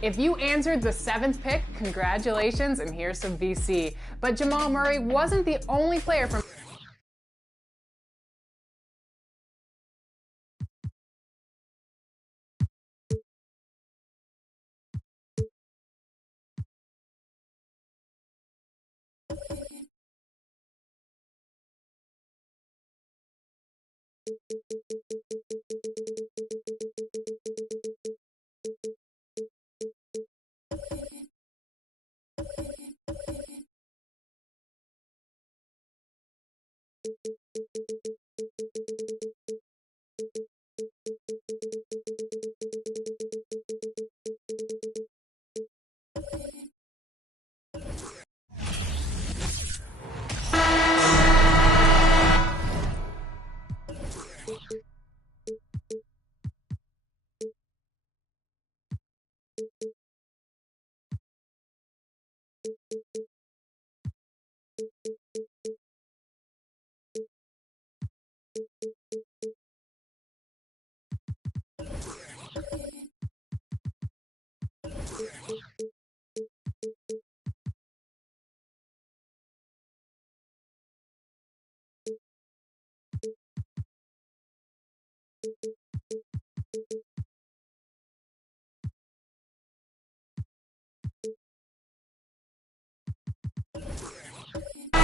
If you answered the 7th pick, congratulations, and here's some VC. But Jamal Murray wasn't the only player from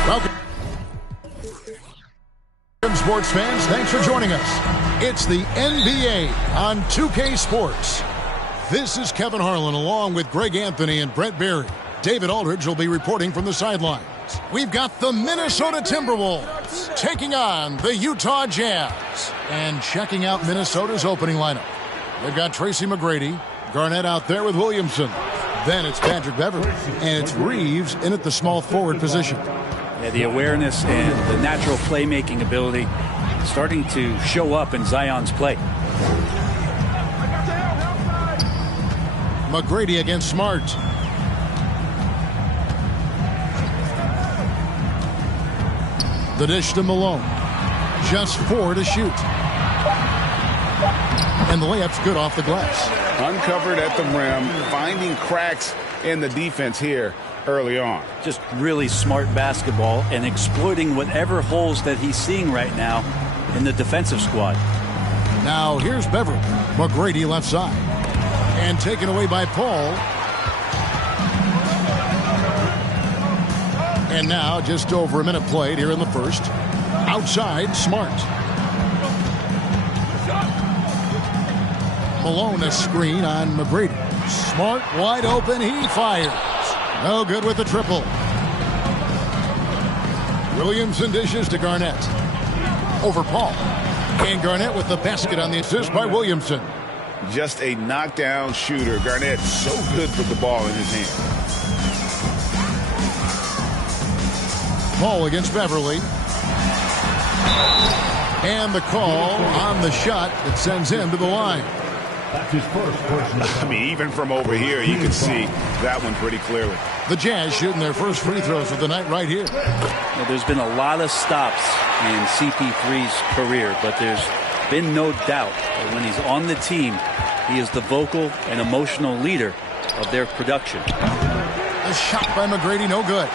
Welcome, sports fans. Thanks for joining us. It's the NBA on 2K Sports. This is Kevin Harlan along with Greg Anthony and Brett Berry. David Aldridge will be reporting from the sidelines. We've got the Minnesota Timberwolves taking on the Utah Jazz. And checking out Minnesota's opening lineup. They've got Tracy McGrady, Garnett out there with Williamson. Then it's Patrick Beverley, and it's Reeves in at the small forward position. Yeah, the awareness and the natural playmaking ability starting to show up in Zion's play. McGrady against Smart. The dish to Malone. Just 4 to shoot. And the layup's good off the glass. Uncovered at the rim, finding cracks in the defense here early on. Just really smart basketball and exploiting whatever holes that he's seeing right now in the defensive squad. Now here's Beverley. McGrady left side. And taken away by Paul. And now just over a minute played here in the first. Outside, Smart. Malone a screen on McGrady. Smart wide open. He fires. No good with the triple. Williamson dishes to Garnett. Over Paul. And Garnett with the basket on the assist by Williamson. Just a knockdown shooter. Garnett so good with the ball in his hand. Paul against Beverley. And the call on the shot that sends him to the line. That's his first personal. I mean, even from over here, you can see that one pretty clearly. The Jazz shooting their first free throws of the night right here. Well, there's been a lot of stops in CP3's career, but there's been no doubt that when he's on the team, he is the vocal and emotional leader of their production. A shot by McGrady, no good.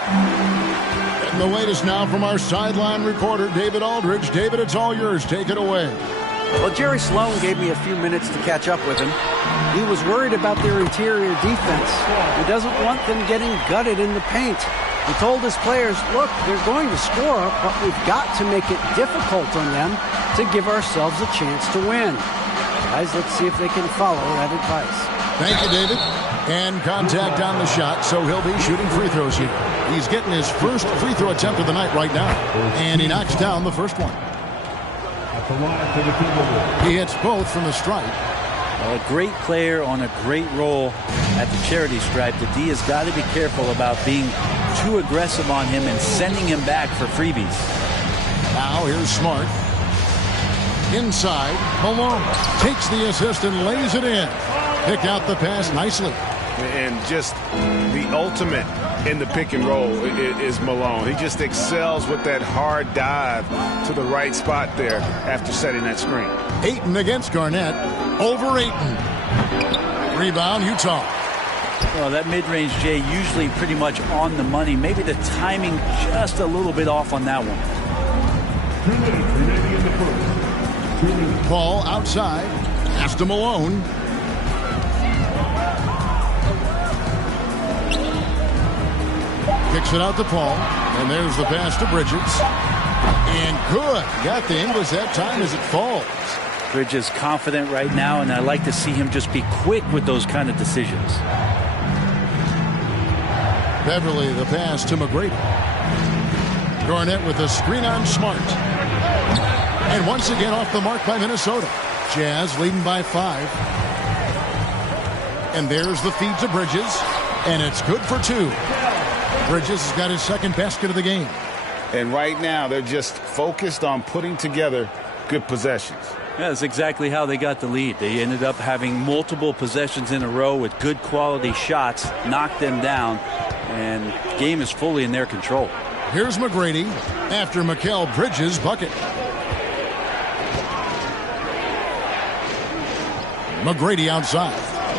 And the latest now from our sideline reporter, David Aldridge. David, it's all yours. Take it away. Well, Jerry Sloan gave me a few minutes to catch up with him. He was worried about their interior defense. He doesn't want them getting gutted in the paint. He told his players, look, they're going to score, but we've got to make it difficult on them to give ourselves a chance to win. Guys, let's see if they can follow that advice. Thank you, David. And contact on the shot, so he'll be shooting free throws here. He's getting his first free throw attempt of the night right now. And he knocks down the first one. He hits both from the stripe. Well, a great player on a great role at the charity stripe. The D has got to be careful about being too aggressive on him and sending him back for freebies. Now here's Smart. Inside, Malone takes the assist and lays it in. Picked out the pass nicely. And just the ultimate in the pick and roll is Malone. He just excels with that hard dive to the right spot there after setting that screen. Ayton against Garnett. Over Ayton. Rebound, Utah. Well, that mid-range, Jay, usually pretty much on the money. Maybe the timing just a little bit off on that one. 2 minutes remaining in the first. 2 minutes. Paul outside. Pass to Malone. Kicks it out to Paul. And there's the pass to Bridges. And good. Got the English that time as it falls. Bridges confident right now, and I like to see him just be quick with those kind of decisions. Beverly, the pass to McGrady. Garnett with a screen on Smart. And once again off the mark by Minnesota. Jazz leading by 5. And there's the feed to Bridges. And it's good for 2. Bridges has got his second basket of the game. And right now, they're just focused on putting together good possessions. Yeah, that's exactly how they got the lead. They ended up having multiple possessions in a row with good quality shots, knocked them down, and the game is fully in their control. Here's McGrady after Mikal Bridges' bucket. McGrady outside.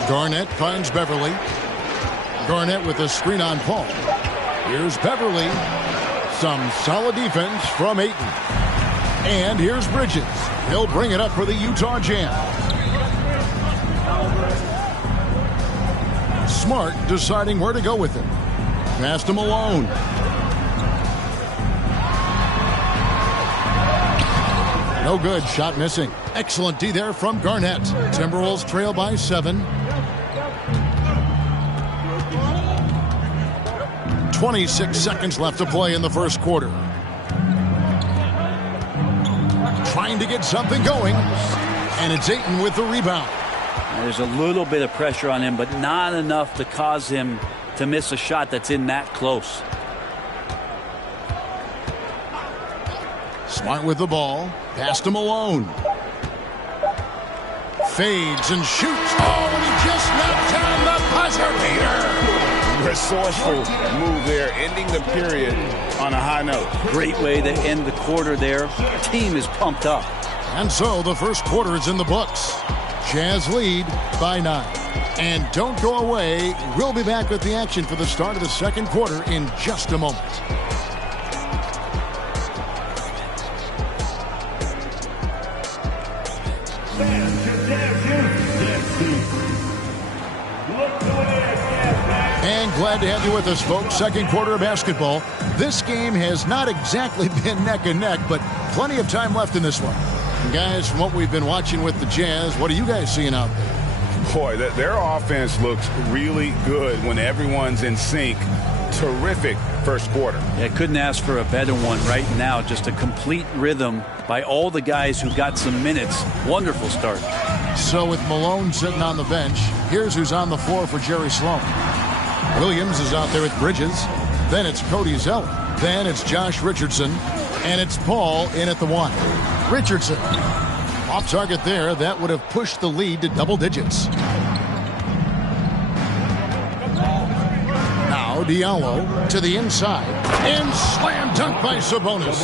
Garnett finds Beverly. Garnett with a screen on Paul. Here's Beverly. Some solid defense from Ayton. And here's Bridges. He'll bring it up for the Utah Jazz. Smart deciding where to go with it. Pass to Malone. No good. Shot missing. Excellent D there from Garnett. Timberwolves trail by 7. 26 seconds left to play in the first quarter. Trying to get something going. And it's Ayton with the rebound. There's a little bit of pressure on him, but not enough to cause him to miss a shot that's in that close. Smart with the ball. Pass to Malone. Fades and shoots. Oh, and he just knocked down the buzzer beater. Resourceful move there, ending the period on a high note. Great way to end the quarter there. Team is pumped up. And so the first quarter is in the books. Jazz lead by 9. And don't go away. We'll be back with the action for the start of the second quarter in just a moment. And glad to have you with us, folks. Second quarter of basketball. This game has not exactly been neck and neck, but plenty of time left in this one. And guys, from what we've been watching with the Jazz, what are you guys seeing out there? Boy, their offense looks really good when everyone's in sync. Terrific first quarter. Yeah, couldn't ask for a better one right now. Just a complete rhythm by all the guys who got some minutes. Wonderful start. So with Malone sitting on the bench, here's who's on the floor for Jerry Sloan. Williams is out there with Bridges. Then it's Cody Zeller. Then it's Josh Richardson. And it's Paul in at the 1. Richardson. Off target there. That would have pushed the lead to double digits. Now Diallo to the inside. And slam dunk by Sabonis.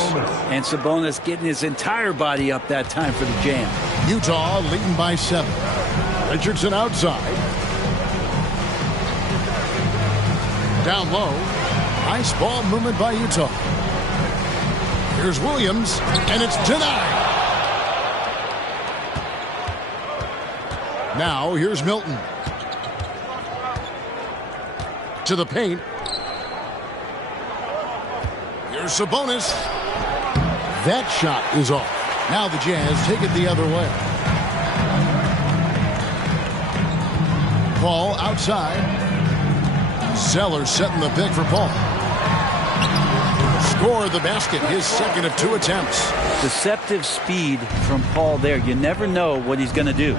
And Sabonis getting his entire body up that time for the jam. Utah leading by 7. Richardson outside. Down low. Nice ball movement by Utah. Here's Williams, and it's denied. Now here's Milton. To the paint. Here's Sabonis. That shot is off. Now the Jazz take it the other way. Paul outside. Zeller setting the pick for Paul. Score the basket, his second of 2 attempts. Deceptive speed from Paul there. You never know what he's going to do.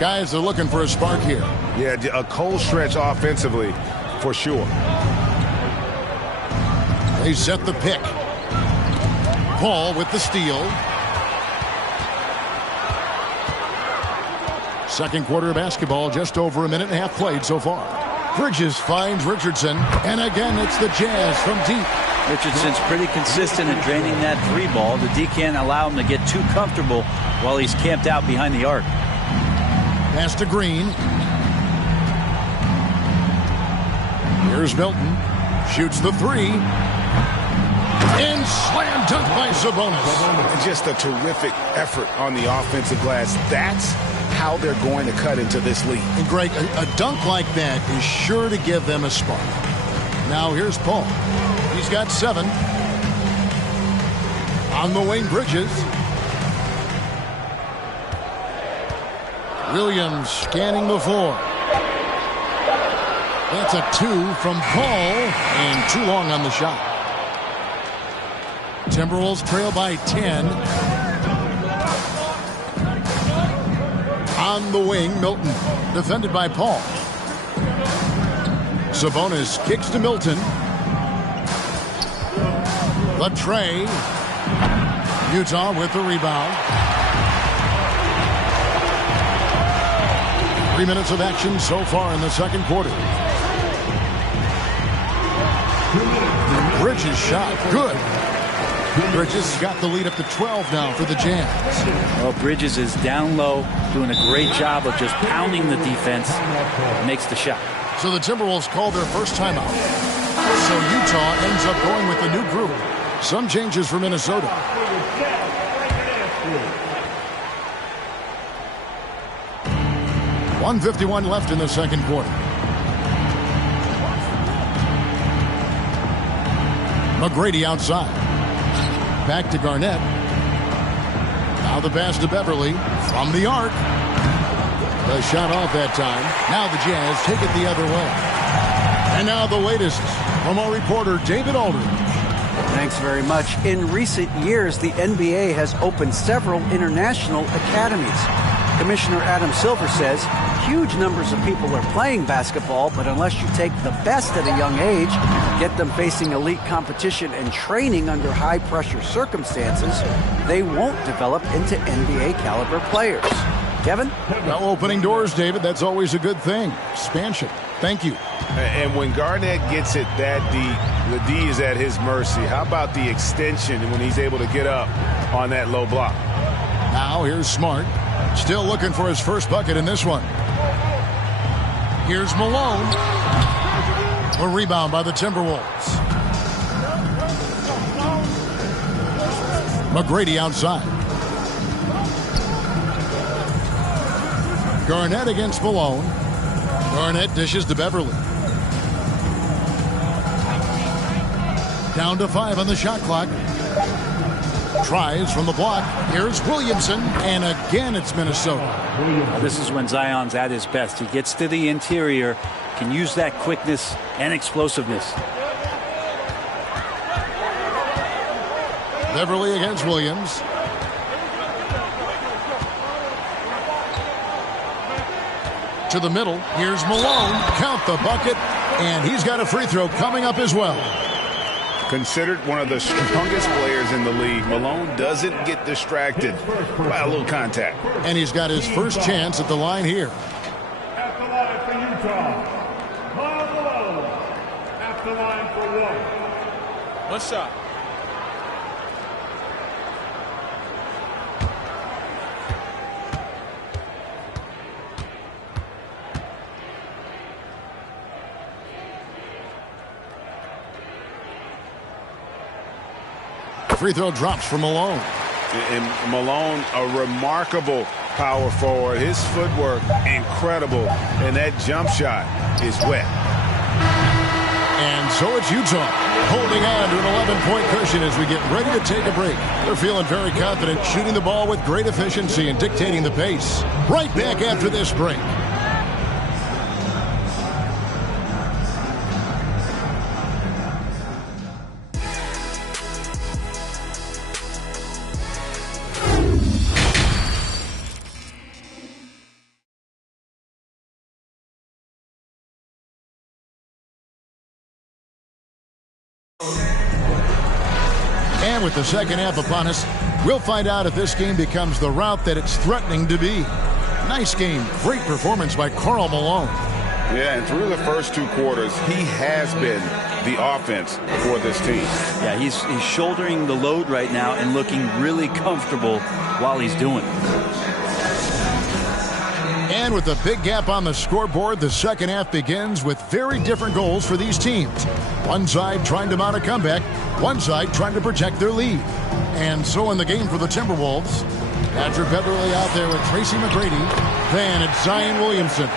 Guys are looking for a spark here. Yeah, a cold stretch offensively for sure. They set the pick. Paul with the steal. Second quarter of basketball, just over a minute and a half played so far. Bridges finds Richardson, and again it's the Jazz from deep. Richardson's pretty consistent in draining that 3 ball. The D can't allow him to get too comfortable while he's camped out behind the arc. Pass to Green. Here's Milton. Shoots the three. And slam dunk by Sabonis. Just a terrific effort on the offensive glass. That's how they're going to cut into this league. And Greg, a dunk like that is sure to give them a spark. Now here's Paul. He's got 7. On the wing, Bridges. Williams scanning the floor. That's a 2 from Paul, and too long on the shot. Timberwolves trail by 10. On the wing, Milton, defended by Paul. Sabonis kicks to Milton. Latrey. Utah with the rebound. 3 minutes of action so far in the second quarter. Bridges shot. Good. Bridges got the lead up to 12 now for the Jazz. Well, Bridges is down low, doing a great job of just pounding the defense. Makes the shot. So the Timberwolves call their first timeout. So Utah ends up going with the new group. Some changes for Minnesota. 1:51 left in the second quarter. McGrady outside. Back to Garnett. Now the pass to Beverly from the arc. The shot off that time. Now the Jazz take it the other way. And now the latest from our reporter David Aldridge. Thanks very much. In recent years, the NBA has opened several international academies. Commissioner Adam Silver says huge numbers of people are playing basketball, but unless you take the best at a young age, get them facing elite competition and training under high-pressure circumstances, they won't develop into NBA-caliber players. Kevin? Well, opening doors, David, that's always a good thing. Expansion. Thank you. And when Garnett gets it that deep, the D is at his mercy. How about the extension when he's able to get up on that low block? Now here's Smart. Still looking for his first bucket in this one. Here's Malone. A rebound by the Timberwolves. McGrady outside. Garnett against Malone. Garnett dishes to Beverly. Down to 5 on the shot clock. Tries from the block. Here's Williamson, and again it's Minnesota. This is when Zion's at his best. He gets to the interior, can use that quickness and explosiveness. Beverly against Williams. To the middle. Here's Malone. Count the bucket, and he's got a free throw coming up as well. Considered one of the strongest players in the league, Malone doesn't get distracted by a little contact. And he's got his first chance at the line here. At the line for Utah, Karl Malone. At the line for 1. One shot. Free throw drops for Malone. And Malone, a remarkable power forward. His footwork, incredible. And that jump shot is wet. And so it's Utah holding on to an 11-point cushion as we get ready to take a break. They're feeling very confident, shooting the ball with great efficiency and dictating the pace. Right back after this break. And with the second half upon us, we'll find out if this game becomes the route that it's threatening to be. Nice game. Great performance by Karl Malone. Yeah, and through the first 2 quarters, he has been the offense for this team. Yeah, he's shouldering the load right now and looking really comfortable while he's doing it. And with a big gap on the scoreboard, the second half begins with very different goals for these teams. One side trying to mount a comeback, one side trying to protect their lead. And so in the game for the Timberwolves, Patrick Beverley out there with Tracy McGrady. Then it's Zion Williamson.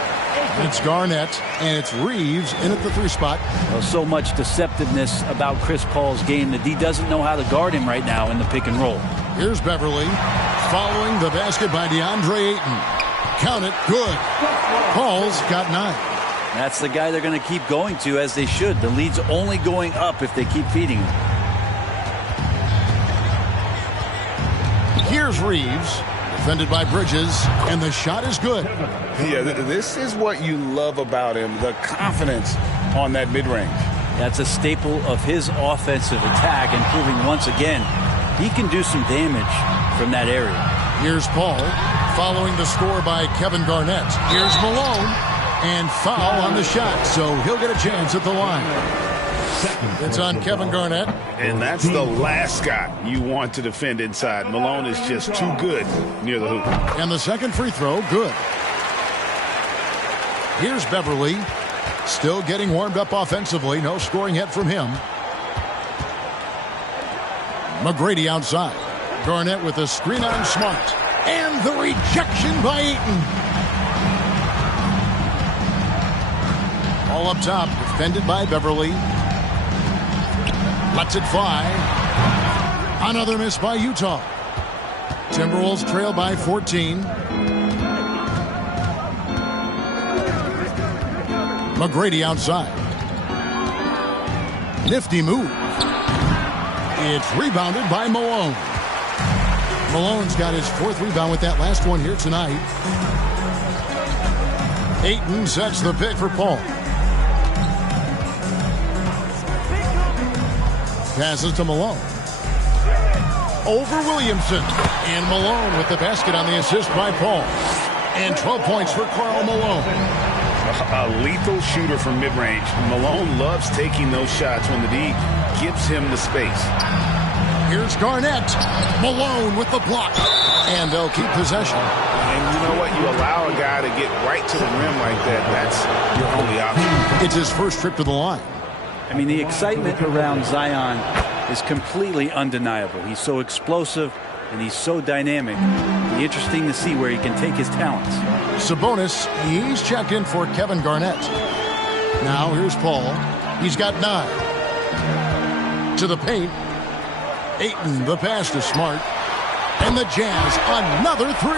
It's Garnett, and it's Reeves in at the 3 spot. Well, so much deceptiveness about Chris Paul's game that he doesn't know how to guard him right now in the pick and roll. Here's Beverley following the basket by DeAndre Ayton. Count it, good. Paul's got 9. That's the guy they're going to keep going to, as they should. The lead's only going up if they keep feeding him. Here's Reeves, defended by Bridges, and the shot is good. Yeah, this is what you love about him, the confidence on that mid-range. That's a staple of his offensive attack, and proving once again he can do some damage from that area. Here's Paul, following the score by Kevin Garnett. Here's Malone, and foul on the shot, so he'll get a chance at the line. It's on Kevin Garnett. And that's the last guy you want to defend inside. Malone is just too good near the hoop. And the second free throw, good. Here's Beverley, still getting warmed up offensively. No scoring yet from him. McGrady outside. Garnett with a screen on Smart. And the rejection by Ayton. All up top, defended by Beverley. Lets it fly. Another miss by Utah. Timberwolves trail by 14. McGrady outside. Nifty move. It's rebounded by Malone. Malone's got his 4th rebound with that last one here tonight. Ayton sets the pick for Paul. Passes to Malone. Over Williamson. And Malone with the basket on the assist by Paul. And 12 points for Karl Malone. A lethal shooter from mid-range. Malone loves taking those shots when the D gives him the space. Here's Garnett. Malone with the block. And they'll keep possession. And you know what? You allow a guy to get right to the rim like that. That's your only option. It's his first trip to the line. I mean, the excitement around Zion is completely undeniable. He's so explosive and he's so dynamic. It'll be interesting to see where he can take his talents. Sabonis, he's checked in for Kevin Garnett. Now here's Paul. He's got 9. To the paint. Ayton, the pass to Smart. And the Jazz, another 3.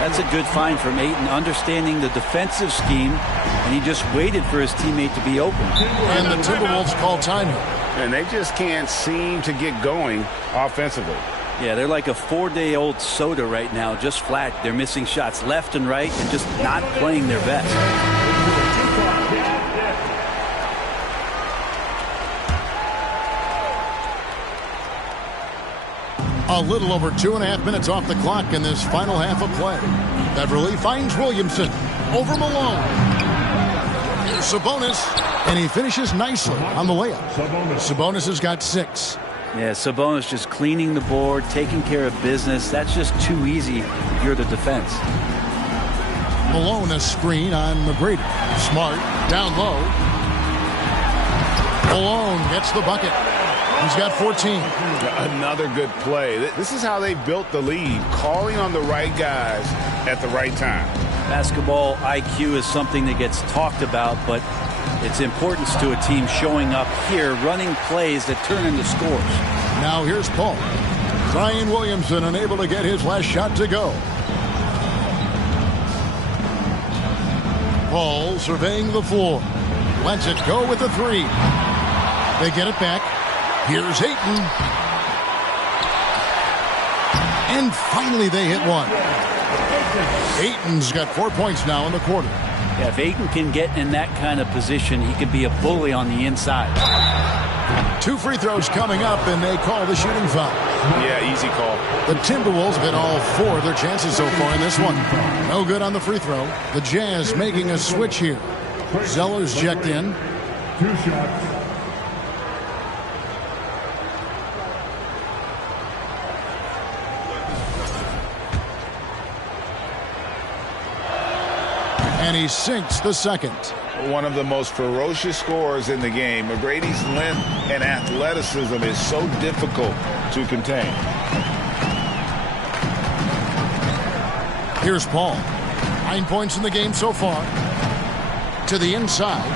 That's a good find from Ayton, understanding the defensive scheme, and he just waited for his teammate to be open. And the Timberwolves call time here. And they just can't seem to get going offensively. Yeah, they're like a 4-day-old soda right now, just flat. They're missing shots left and right and just not playing their best. A little over 2.5 minutes off the clock in this final half of play. Beverley finds Williamson over Malone. Here's Sabonis, and he finishes nicely on the layup. Sabonis has got 6. Yeah, Sabonis just cleaning the board, taking care of business. That's just too easy if you're the defense. Malone a screen on McGrady. Smart down low. Malone gets the bucket. He's got 14. Another good play. This is how they built the lead, calling on the right guys at the right time. Basketball IQ is something that gets talked about, but its importance to a team showing up here, running plays that turn into scores. Now here's Paul. Zion Williamson unable to get his last shot to go. Paul surveying the floor. Lets it go with a 3. They get it back. Here's Ayton. And finally they hit one. Ayton's got 4 points now in the quarter. Yeah, if Ayton can get in that kind of position, he can be a bully on the inside. 2 free throws coming up, and they call the shooting foul. Yeah, easy call. The Timberwolves have hit all 4 of their chances so far in this one. No good on the free throw. The Jazz making a switch here. Zeller's checked in. 2 shots. And he sinks the second. One of the most ferocious scorers in the game. McGrady's length and athleticism is so difficult to contain. Here's Paul. 9 points in the game so far. To the inside.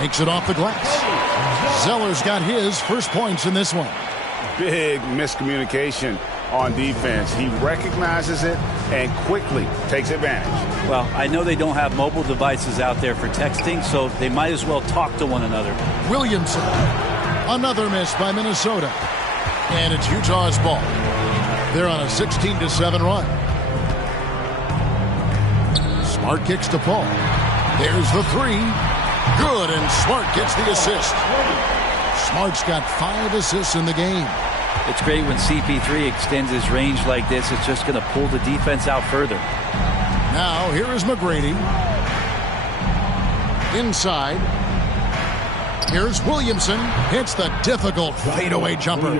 Makes it off the glass. Zeller's got his first points in this one. Big miscommunication on defense. He recognizes it and quickly takes advantage. Well, I know they don't have mobile devices out there for texting, so they might as well talk to one another. Williamson. Another miss by Minnesota. And it's Utah's ball. They're on a 16-7 run. Smart kicks to Paul. There's the three. Good, and Smart gets the assist. Smart's got 5 assists in the game. It's great when CP3 extends his range like this. It's just going to pull the defense out further. Now, here is McGrady. Inside. Here's Williamson. Hits the difficult fadeaway jumper.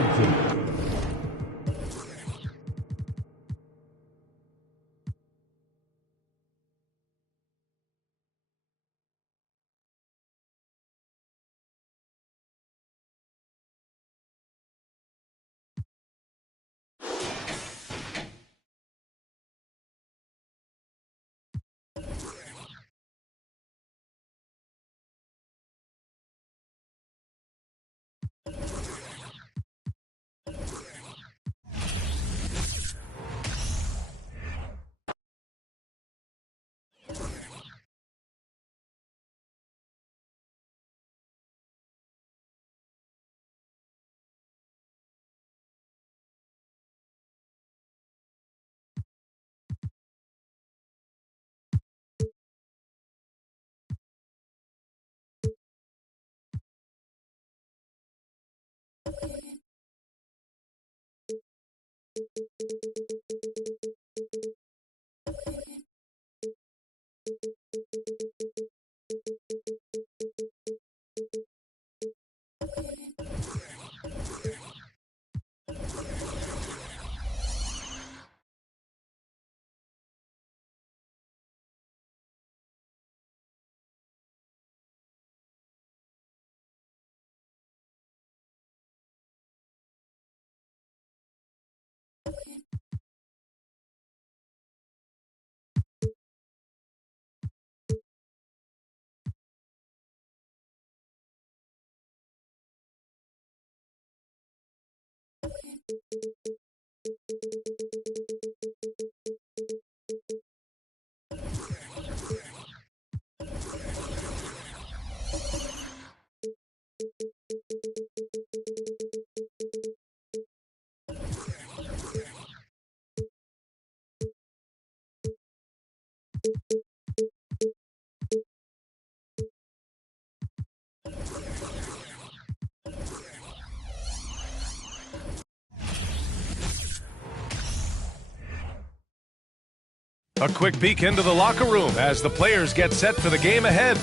A quick peek into the locker room as the players get set for the game ahead.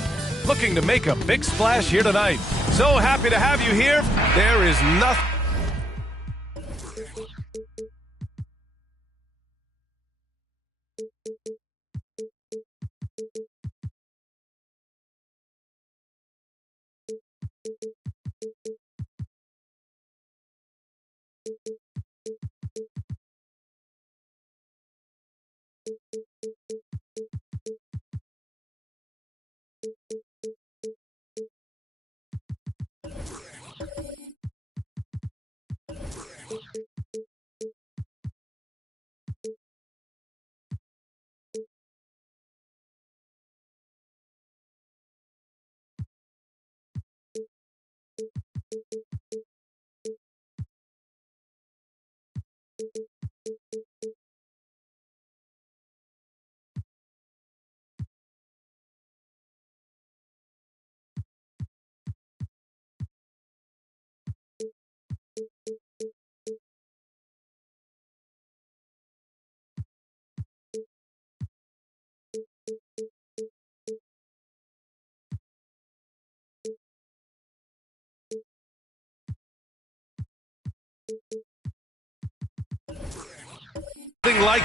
Looking to make a big splash here tonight. So happy to have you here. There is nothing. Like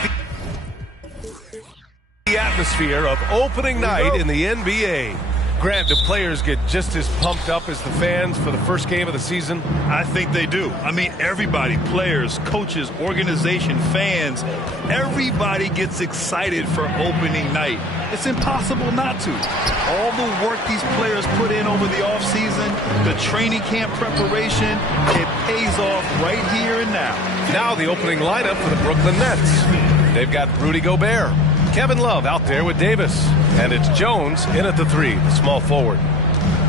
the atmosphere of opening night in the NBA. Grant, do players get just as pumped up as the fans for the first game of the season? I think they do. I mean, everybody, players, coaches, organization, fans, everybody gets excited for opening night. It's impossible not to. All the work these players put in over the offseason, the training camp preparation, it pays off right here and now. Now the opening lineup for the Brooklyn Nets. They've got Rudy Gobert, Kevin Love out there with Davis, and it's Jones in at the 3, the small forward.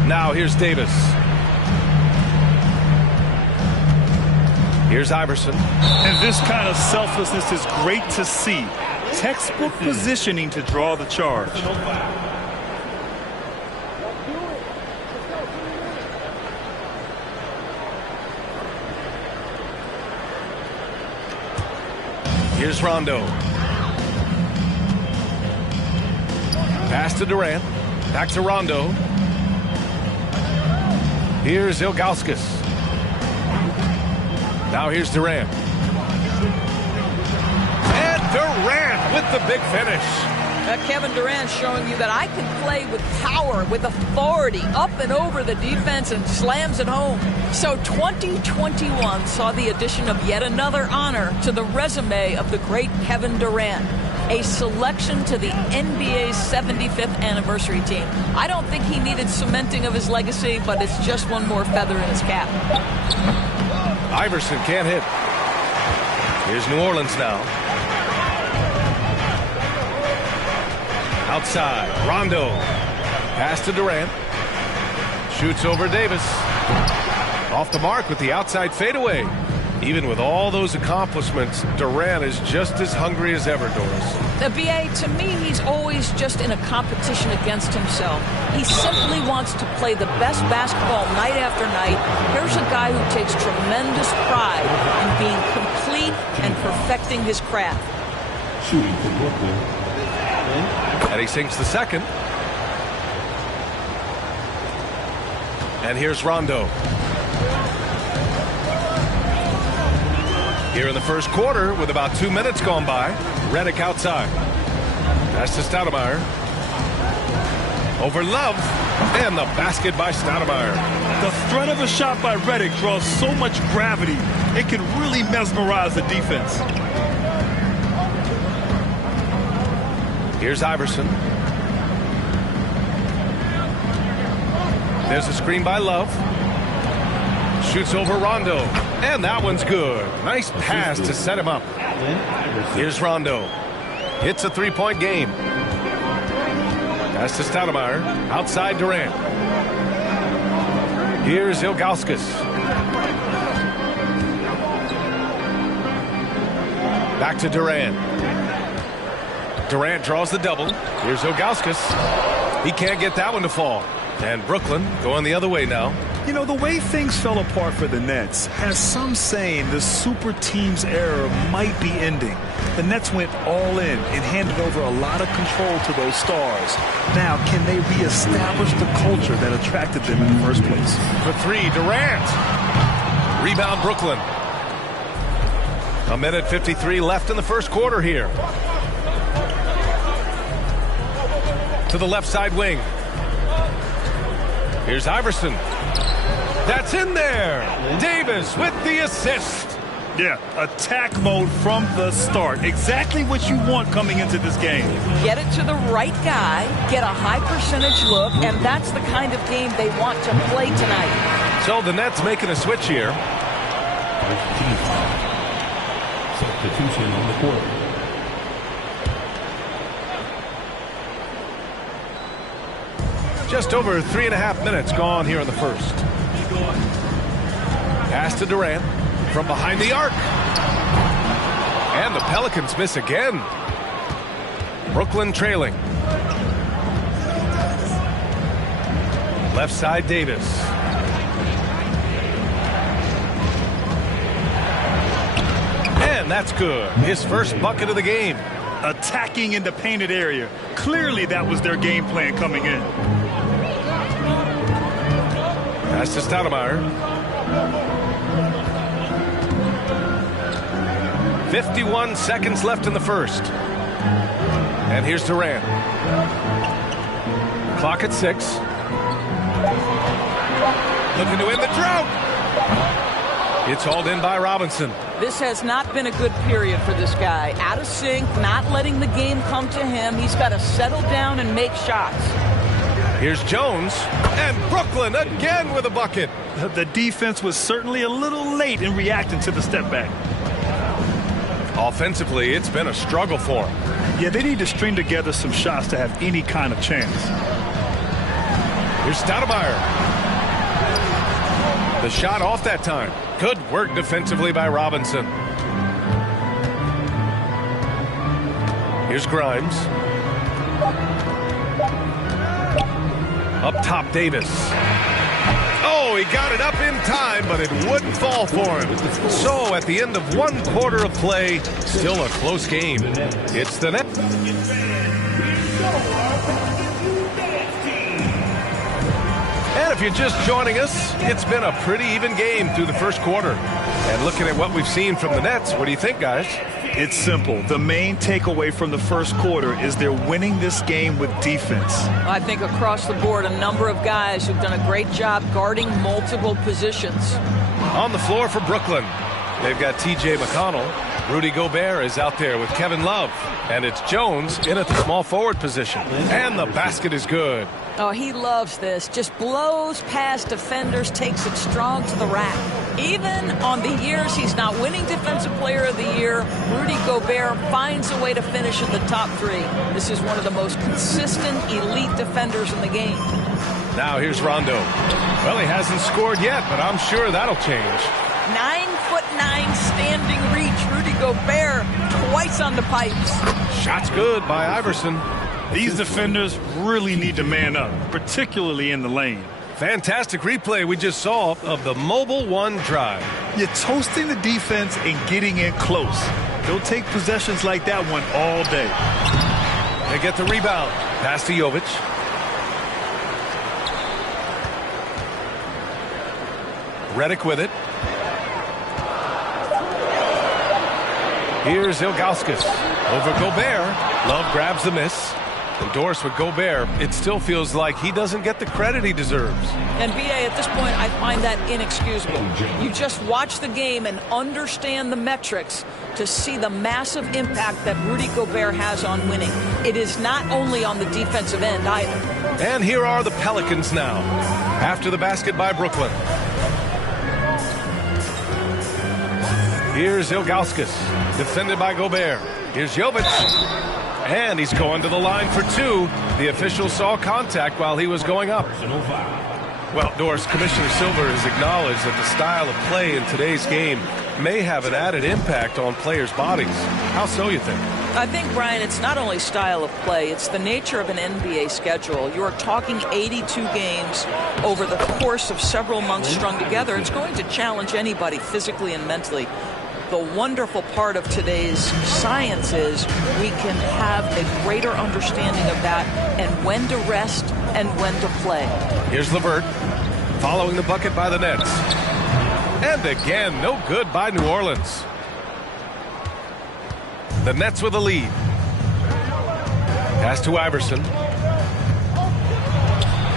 Now here's Davis. Here's Iverson. And this kind of selflessness is great to see. Textbook positioning to draw the charge. Here's Rondo. Pass to Durant. Back to Rondo. Here's Ilgauskas. Now here's Durant. And Durant with the big finish. Kevin Durant showing you that I can play with power, with authority, up and over the defense and slams it home. So 2021 saw the addition of yet another honor to the resume of the great Kevin Durant. A selection to the NBA's 75th anniversary team. I don't think he needed cementing of his legacy, but it's just one more feather in his cap. Iverson can't hit. Here's New Orleans now. Outside, Rondo. Pass to Durant. Shoots over Davis. Off the mark with the outside fadeaway. Even with all those accomplishments, Durant is just as hungry as ever, Doris. The BA, to me, he's always just in a competition against himself. He simply wants to play the best basketball night after night. Here's a guy who takes tremendous pride in being complete and perfecting his craft. Shooting for Brooklyn. And he sinks the second. And here's Rondo. Here in the first quarter, with about 2 minutes gone by, Redick outside. Pass to Stoudemire. Over Love, and the basket by Stoudemire. The threat of a shot by Redick draws so much gravity, it can really mesmerize the defense. Here's Iverson. There's a screen by Love. Shoots over Rondo. And that one's good. Nice pass to set him up. Here's Rondo. Hits a three-point game. Pass to Stoudemire. Outside Durant. Here's Ilgauskas. Back to Durant. Durant draws the double. Here's Ilgauskas. He can't get that one to fall. And Brooklyn going the other way now. You know, the way things fell apart for the Nets has some saying the super team's era might be ending. The Nets went all in and handed over a lot of control to those stars. Now, can they reestablish the culture that attracted them in the first place? For three, Durant. Rebound, Brooklyn. 1:53 left in the first quarter here. To the left side wing. Here's Iverson. That's in there. Davis with the assist. Yeah, attack mode from the start. Exactly what you want coming into this game. Get it to the right guy, get a high percentage look, and that's the kind of game they want to play tonight. So the Nets making a switch here. Substitution on the court. Just over 3.5 minutes gone here in the first. Pass to Durant from behind the arc. And the Pelicans miss again. Brooklyn trailing. Left side Davis. And that's good. His first bucket of the game. Attacking in the painted area. Clearly that was their game plan coming in. Pass to Stoudemire. 51 seconds left in the first. And here's Durant. Clock at 6. Looking to end the drought. It's hauled in by Robinson. This has not been a good period for this guy. Out of sync, not letting the game come to him. He's got to settle down and make shots. Here's Jones, and Brooklyn again with a bucket. The defense was certainly a little late in reacting to the step back. Offensively, it's been a struggle for him. Yeah, they need to string together some shots to have any kind of chance. Here's Stoudemire. The shot off that time. Good work defensively by Robinson. Here's Grimes. Up top, Davis. Oh, he got it up in time, but it wouldn't fall for him. So at the end of 1 quarter of play, still a close game. It's the net. And if you're just joining us, it's been a pretty even game through the first quarter. And looking at what we've seen from the Nets, what do you think, guys? It's simple. The main takeaway from the first quarter is they're winning this game with defense. I think across the board, a number of guys who've done a great job guarding multiple positions. On the floor for Brooklyn, they've got T.J. McConnell. Rudy Gobert is out there with Kevin Love. And it's Jones in at the small forward position. And the basket is good. Oh, he loves this. Just blows past defenders, takes it strong to the rack. Even on the years he's not winning Defensive Player of the Year, Rudy Gobert finds a way to finish in the top 3. This is one of the most consistent elite defenders in the game. Now here's Rondo. Well, he hasn't scored yet, but I'm sure that'll change. 9'9" standing reach. Rudy Gobert twice on the pipes. Shot's good by Iverson. These defenders really need to man up, particularly in the lane. Fantastic replay we just saw of the Mobile One drive. You're toasting the defense and getting in close. They'll take possessions like that one all day. They get the rebound. Pass to Jovic. Redick with it. Here's Ilgauskas over Gobert. Love grabs the miss. Endorsed with Gobert, it still feels like he doesn't get the credit he deserves. And B.A., at this point, I find that inexcusable. You just watch the game and understand the metrics to see the massive impact that Rudy Gobert has on winning. It is not only on the defensive end either. And here are the Pelicans now, after the basket by Brooklyn. Here's Ilgauskas, defended by Gobert. Here's Jovic. And he's going to the line for 2. The official saw contact while he was going up. Well, Doris, Commissioner Silver has acknowledged that the style of play in today's game may have an added impact on players' bodies. How so, you think? I think, Brian, it's not only style of play, it's the nature of an NBA schedule. You're talking 82 games over the course of several months strung together. It's going to challenge anybody physically and mentally. The wonderful part of today's science is we can have a greater understanding of that and when to rest and when to play. Here's LeVert following the bucket by the Nets. And again, no good by New Orleans. The Nets with a lead. Pass to Iverson.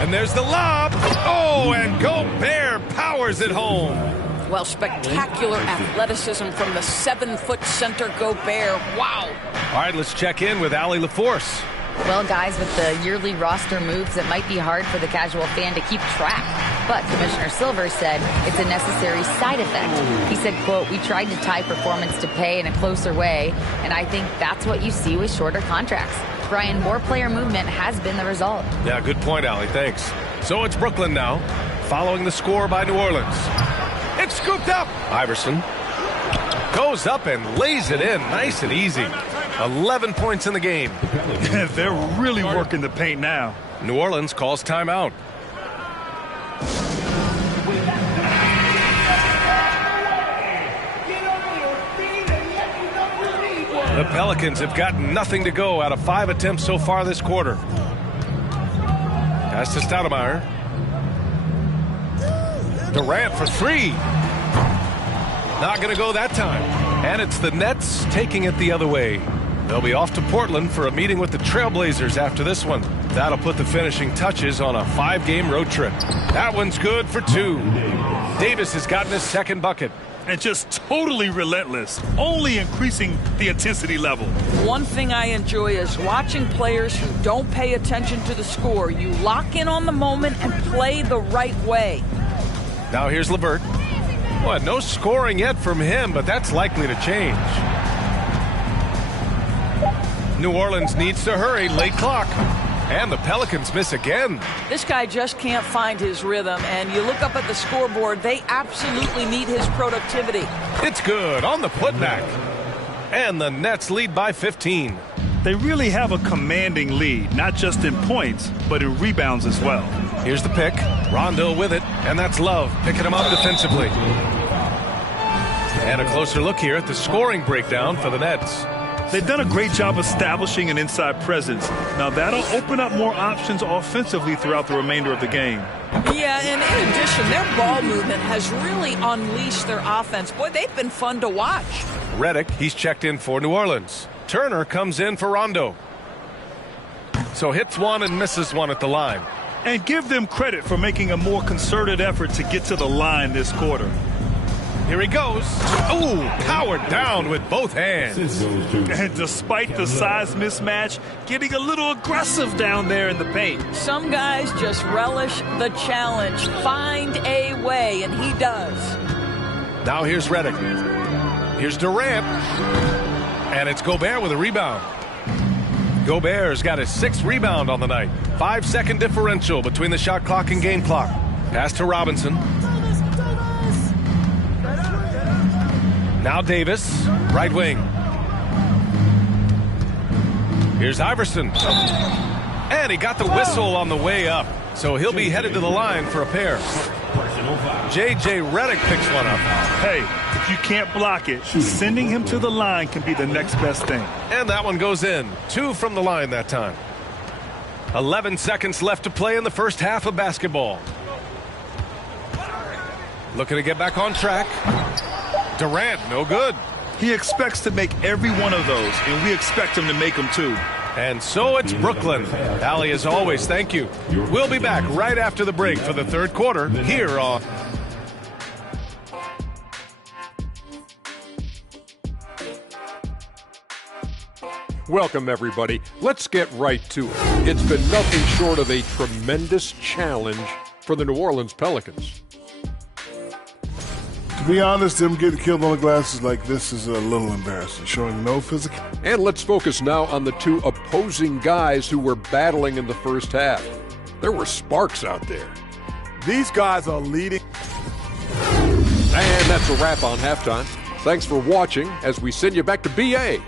And there's the lob. Oh, and Gobert powers it home. Well, spectacular athleticism from the 7-foot center Gobert. Wow. All right, let's check in with Allie LaForce. Well, guys, with the yearly roster moves, it might be hard for the casual fan to keep track. But Commissioner Silver said it's a necessary side effect. He said, quote, "We tried to tie performance to pay in a closer way, and I think that's what you see with shorter contracts." Brian, more player movement has been the result. Yeah, good point, Allie. Thanks. So it's Brooklyn now, following the score by New Orleans. It's scooped up. Iverson goes up and lays it in nice and easy. 11 points in the game. They're really working the paint now. New Orleans calls timeout. The Pelicans have gotten nothing to go out of 5 attempts so far this quarter. Pass to Stoudemire. Durant for 3. Not going to go that time. And it's the Nets taking it the other way. They'll be off to Portland for a meeting with the Trailblazers after this one. That'll put the finishing touches on a 5-game road trip. That one's good for 2. Davis has gotten his second bucket. And just totally relentless, only increasing the intensity level. One thing I enjoy is watching players who don't pay attention to the score. You lock in on the moment and play the right way. Now here's LeVert. Well, no scoring yet from him, but that's likely to change. New Orleans needs to hurry, late clock. And the Pelicans miss again. This guy just can't find his rhythm, and you look up at the scoreboard, they absolutely need his productivity. It's good on the putback. And the Nets lead by 15. They really have a commanding lead, not just in points, but in rebounds as well. Here's the pick. Rondo with it, and that's Love picking him up defensively. And a closer look here at the scoring breakdown for the Nets. They've done a great job establishing an inside presence. Now that'll open up more options offensively throughout the remainder of the game. Yeah, and in addition, their ball movement has really unleashed their offense. Boy, they've been fun to watch. Redick, he's checked in for New Orleans. Turner comes in for Rondo. So hits one and misses one at the line. And give them credit for making a more concerted effort to get to the line this quarter. Here he goes. Ooh, powered down with both hands. And despite the size mismatch, getting a little aggressive down there in the paint. Some guys just relish the challenge. Find a way, and he does. Now here's Redick. Here's Durant. And it's Gobert with a rebound. Gobert's got his 6th rebound on the night. 5-second differential between the shot clock and game clock. Pass to Robinson. Now Davis, right wing. Here's Iverson. And he got the whistle on the way up. So he'll be headed to the line for a pair. J.J. Redick picks one up. Hey, if you can't block it, sending him to the line can be the next best thing. And that one goes in. 2 from the line that time. 11 seconds left to play in the first half of basketball. Looking to get back on track. Durant, no good. He expects to make every one of those, and we expect him to make them too. And so it's Brooklyn. Allie, as always, thank you. We'll be back right after the break for the third quarter here on... Welcome, everybody. Let's get right to it. It's been nothing short of a tremendous challenge for the New Orleans Pelicans. To be honest, them getting killed on the glass is like this is a little embarrassing, showing no physical. And let's focus now on the 2 opposing guys who were battling in the first half. There were sparks out there. These guys are leading. And that's a wrap on halftime. Thanks for watching as we send you back to BA.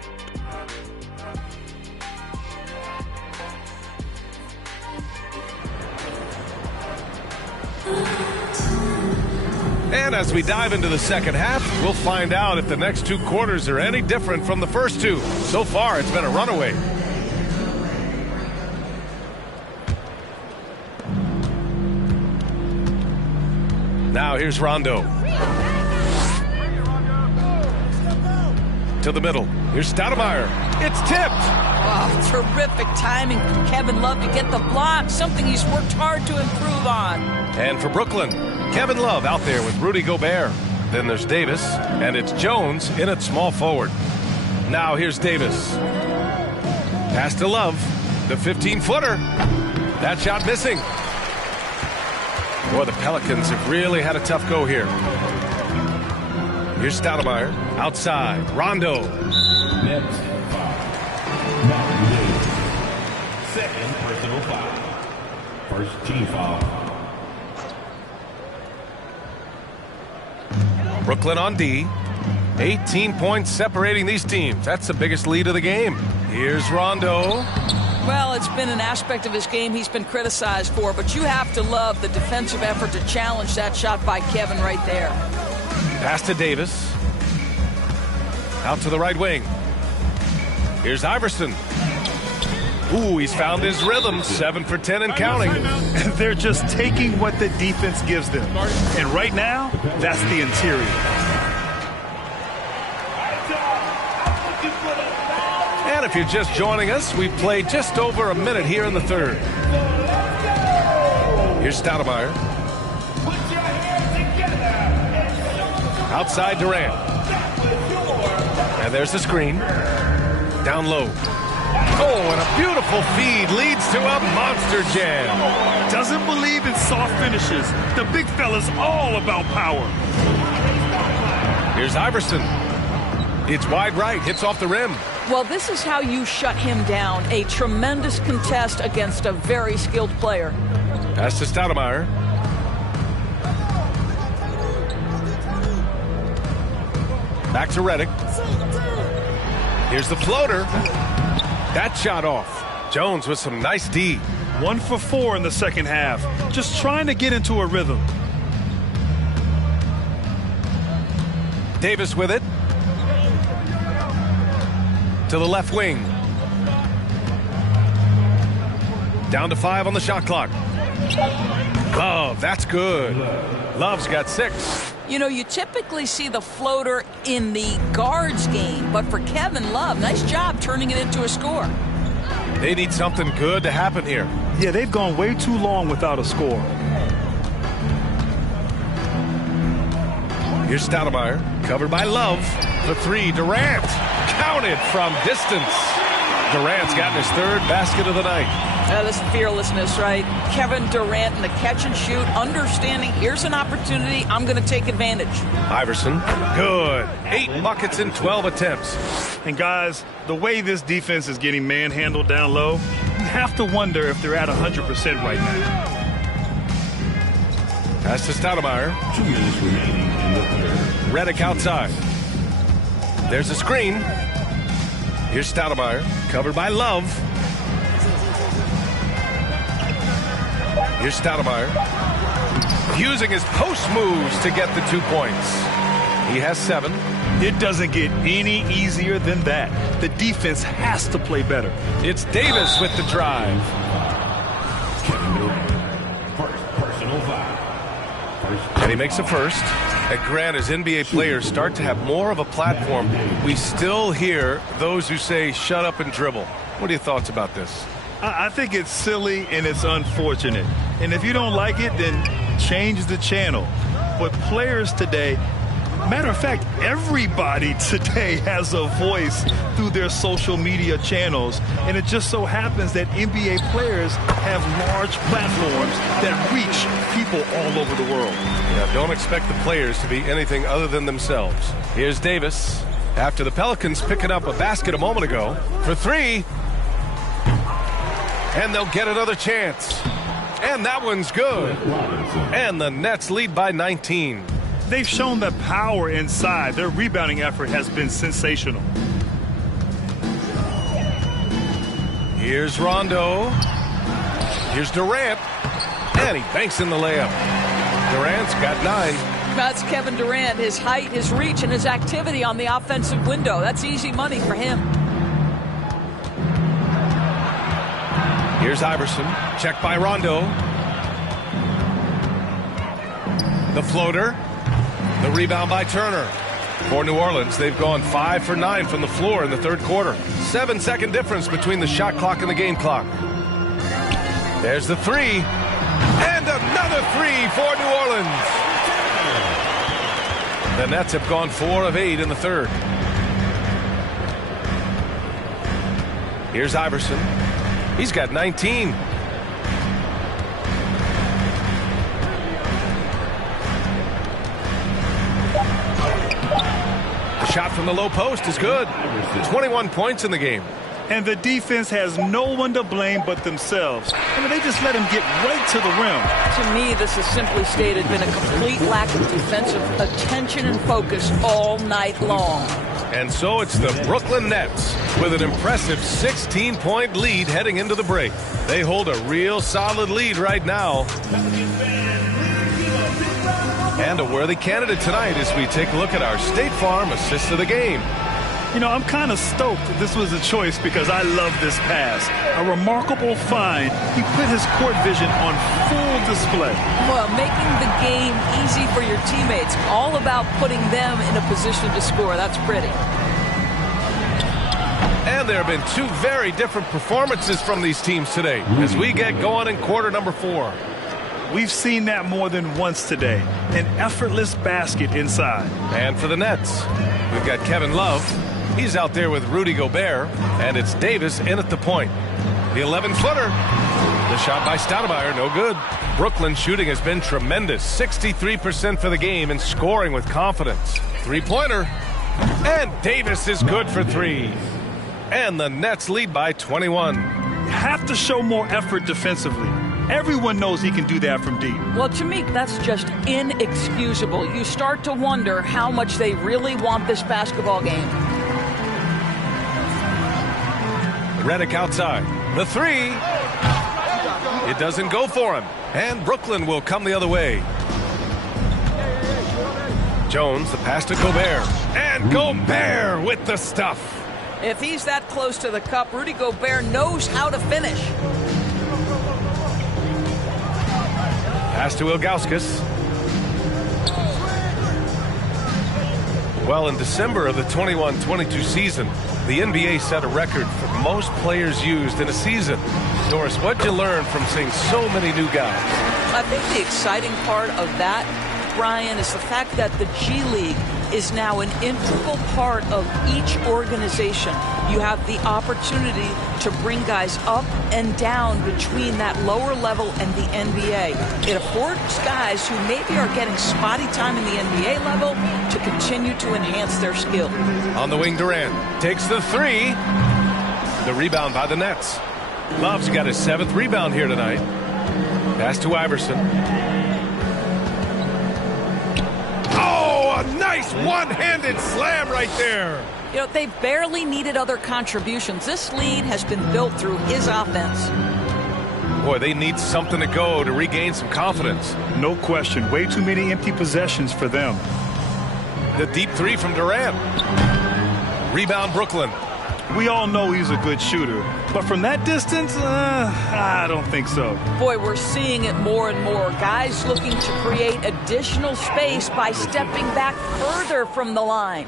And as we dive into the second half, we'll find out if the next 2 quarters are any different from the first 2. So far, it's been a runaway. Now here's Rondo. To the middle. Here's Stoudemire. It's tipped. Oh, terrific timing from Kevin Love to get the block, something he's worked hard to improve on. And for Brooklyn, Kevin Love out there with Rudy Gobert. Then there's Davis, and it's Jones in at small forward. Now here's Davis. Pass to Love, the 15-footer. That shot missing. Boy, the Pelicans have really had a tough go here. Here's Stoudemire, outside, Rondo. Next, second personal foul. First team foul. Brooklyn on D. 18 points separating these teams. That's the biggest lead of the game. Here's Rondo. Well, it's been an aspect of his game he's been criticized for, but you have to love the defensive effort to challenge that shot by Kevin right there. Pass to Davis. Out to the right wing. Here's Iverson. Ooh, he's found his rhythm. 7 for 10 and counting. They're just taking what the defense gives them. And right now, that's the interior. And And if you're just joining us, we've played just over a minute here in the third. Here's Stoudemire. Outside Durant. And there's the screen. Down low. Oh, and a beautiful feed leads to a monster jam. Doesn't believe in soft finishes. The big fella's all about power. Here's Iverson. It's wide right, hits off the rim. Well, this is how you shut him down. A tremendous contest against a very skilled player. Pass to Stoudemire. Back to Redick. Here's the floater. That shot off. Jones with some nice D. 1 for 4 in the second half. Just trying to get into a rhythm. Davis with it. To the left wing. Down to 5 on the shot clock. Love, that's good. Love's got 6. You know, you typically see the floater in the guards game, but for Kevin Love, nice job turning it into a score. They need something good to happen here. Yeah, they've gone way too long without a score. Here's Stoudemire, covered by Love. The 3, Durant, counted from distance. Durant's gotten his 3rd basket of the night. This fearlessness, right? Kevin Durant in the catch and shoot, understanding here's an opportunity, I'm going to take advantage. Iverson, good. 8 buckets in 12 attempts. And guys, the way this defense is getting manhandled down low, you have to wonder if they're at 100% right now. Pass to Stoudemire. 2 minutes remaining in the third. Redick outside. There's a screen. Here's Stoudemire, covered by Love. Here's Stoudemire, using his post moves to get the 2 points. He has 7. It doesn't get any easier than that. The defense has to play better. It's Davis with the drive. Personal foul. And he makes a first. And Grant, as NBA players start to have more of a platform, we still hear those who say, shut up and dribble. What are your thoughts about this? I think it's silly and it's unfortunate. And if you don't like it, then change the channel. But players today, matter of fact, everybody today has a voice through their social media channels. And it just so happens that NBA players have large platforms that reach people all over the world. Yeah, don't expect the players to be anything other than themselves. Here's Davis. After the Pelicans picking up a basket a moment ago for 3. And they'll get another chance. And that one's good. And the Nets lead by 19. They've shown the power inside. Their rebounding effort has been sensational. Here's Rondo. Here's Durant. And he banks in the layup. Durant's got 9. That's Kevin Durant, his height, his reach, and his activity on the offensive window. That's easy money for him. Here's Iverson, checked by Rondo. The floater, the rebound by Turner. For New Orleans, they've gone 5 for 9 from the floor in the third quarter. 7-second difference between the shot clock and the game clock. There's the 3, and another 3 for New Orleans. The Nets have gone 4 of 8 in the third. Here's Iverson. He's got 19. The shot from the low post is good. 21 points in the game. And the defense has no one to blame but themselves. I mean, they just let him get right to the rim. To me, this is simply stated been a complete lack of defensive attention and focus all night long. And so it's the Brooklyn Nets with an impressive 16-point lead heading into the break. They hold a real solid lead right now. And a worthy candidate tonight as we take a look at our State Farm assist of the game. You know, I'm kind of stoked this was a choice because I love this pass. A remarkable find. He put his court vision on full display. Well, making the game easy for your teammates. All about putting them in a position to score. That's pretty. And there have been two very different performances from these teams today as we get going in quarter number 4. We've seen that more than once today. An effortless basket inside. And for the Nets, we've got Kevin Love. He's out there with Rudy Gobert, and it's Davis in at the point. The 11-footer. The shot by Stoudemire, no good. Brooklyn shooting has been tremendous. 63% for the game and scoring with confidence. Three-pointer. And Davis is good for 3. And the Nets lead by 21. Have to show more effort defensively. Everyone knows he can do that from deep. Well, to me, that's just inexcusable. You start to wonder how much they really want this basketball game. Redick outside. The 3. It doesn't go for him. And Brooklyn will come the other way. Jones, the pass to Gobert. And Gobert with the stuff. If he's that close to the cup, Rudy Gobert knows how to finish. Pass to Ilgauskas. Well, in December of the 21-22 season, the NBA set a record for most players used in a season. Doris, what'd you learn from seeing so many new guys? I think the exciting part of that, Brian, is the fact that the G League is now an integral part of each organization. You have the opportunity to bring guys up and down between that lower level and the NBA. It affords guys who maybe are getting spotty time in the NBA level to continue to enhance their skill. On the wing, Durant takes the 3. The rebound by the Nets. Love's got his 7th rebound here tonight. Pass to Iverson. Oh, a nice one-handed slam right there. You know, they've barely needed other contributions. This lead has been built through his offense. Boy, they need something to go to regain some confidence. No question. Way too many empty possessions for them. The deep 3 from Durant. Rebound, Brooklyn. We all know he's a good shooter, but from that distance, I don't think so. Boy, we're seeing it more and more. Guys looking to create additional space by stepping back further from the line.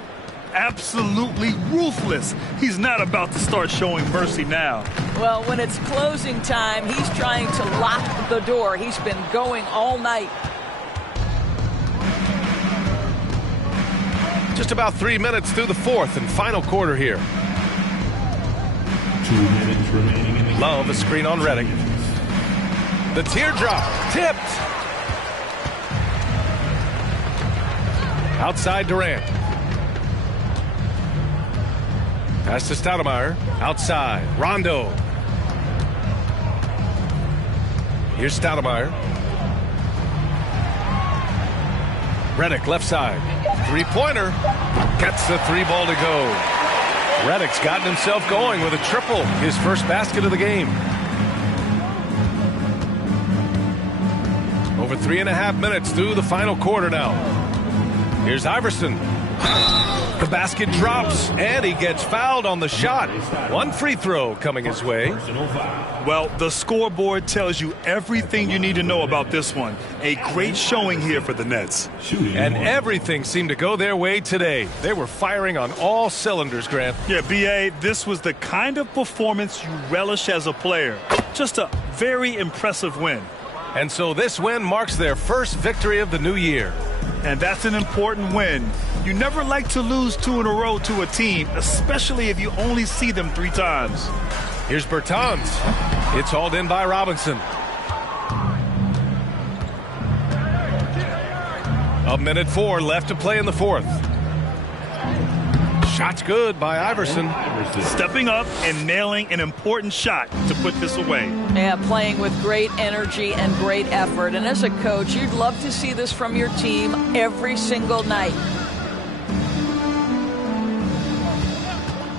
Absolutely ruthless. He's not about to start showing mercy now. Well, when it's closing time, he's trying to lock the door. He's been going all night. Just about 3 minutes through the 4th and final quarter here. 2 minutes remaining. Love, a screen on Redick. The teardrop, tipped. Outside Durant. Pass to Stoudemire. Outside, Rondo. Here's Stoudemire. Redick, left side. Three-pointer. Gets the 3 ball to go. Redick's gotten himself going with a triple, his first basket of the game. Over 3.5 minutes through the final quarter now. Here's Iverson. The basket drops, and he gets fouled on the shot. 1 free throw coming his way. Well, the scoreboard tells you everything you need to know about this one. A great showing here for the Nets. And everything seemed to go their way today. They were firing on all cylinders, Grant. Yeah, B.A., this was the kind of performance you relish as a player. Just a very impressive win. And so this win marks their first victory of the new year. And that's an important win. You never like to lose 2 in a row to a team, especially if you only see them 3 times. Here's Bertans. It's hauled in by Robinson. A minute 4 left to play in the 4th. Shot's good by Iverson. Stepping up and nailing an important shot to put this away. Yeah, playing with great energy and great effort. And as a coach, you'd love to see this from your team every single night.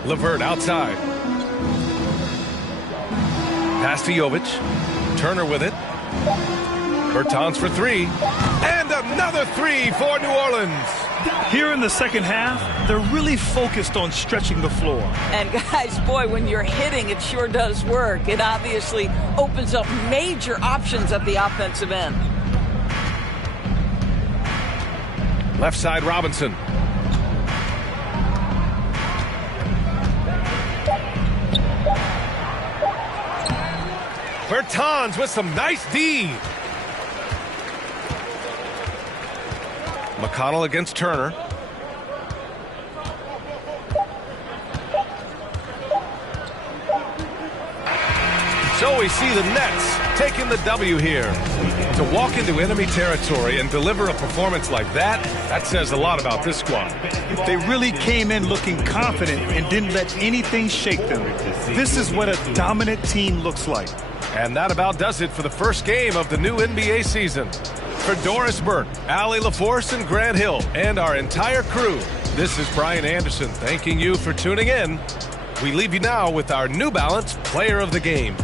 LeVert outside. Pass to Jovic. Turner with it. Bertans for 3. And another 3 for New Orleans. Here in the second half, they're really focused on stretching the floor. And guys, boy, when you're hitting, it sure does work. It obviously opens up major options at the offensive end. Left side, Robinson. Bertans with some nice D. McConnell against Turner. So we see the Nets taking the W here. To walk into enemy territory and deliver a performance like that, that says a lot about this squad. They really came in looking confident and didn't let anything shake them. This is what a dominant team looks like. And that about does it for the first game of the new NBA season. For Doris Burke, Allie LaForce, and Grant Hill, and our entire crew, this is Brian Anderson thanking you for tuning in. We leave you now with our New Balance Player of the Game.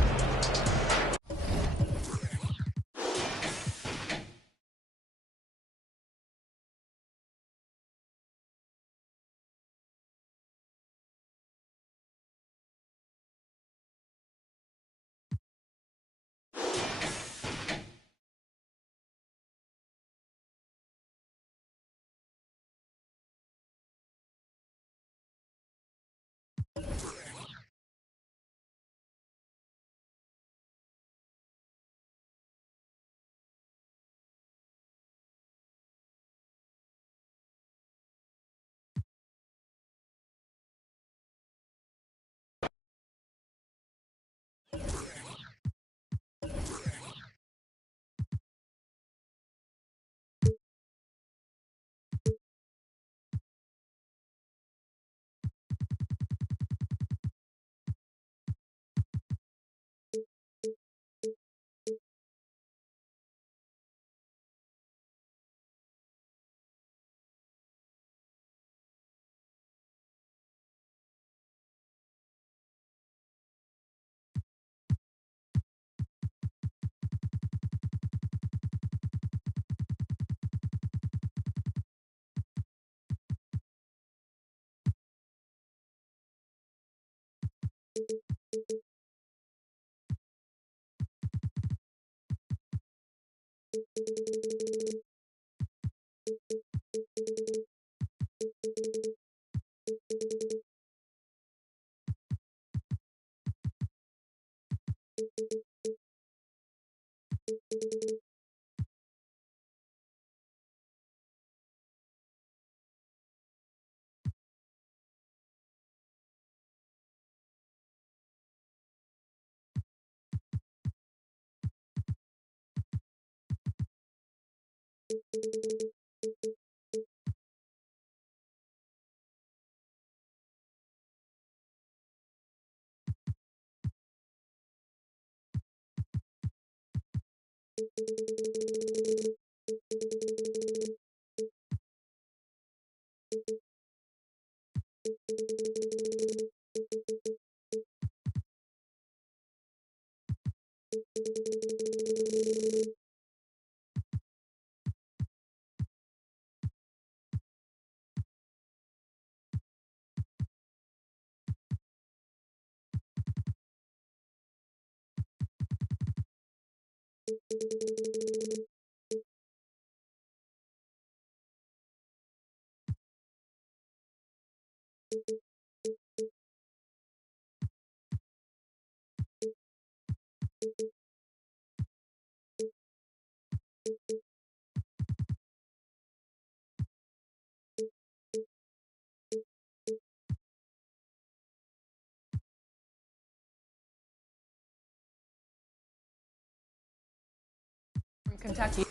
From Kentucky.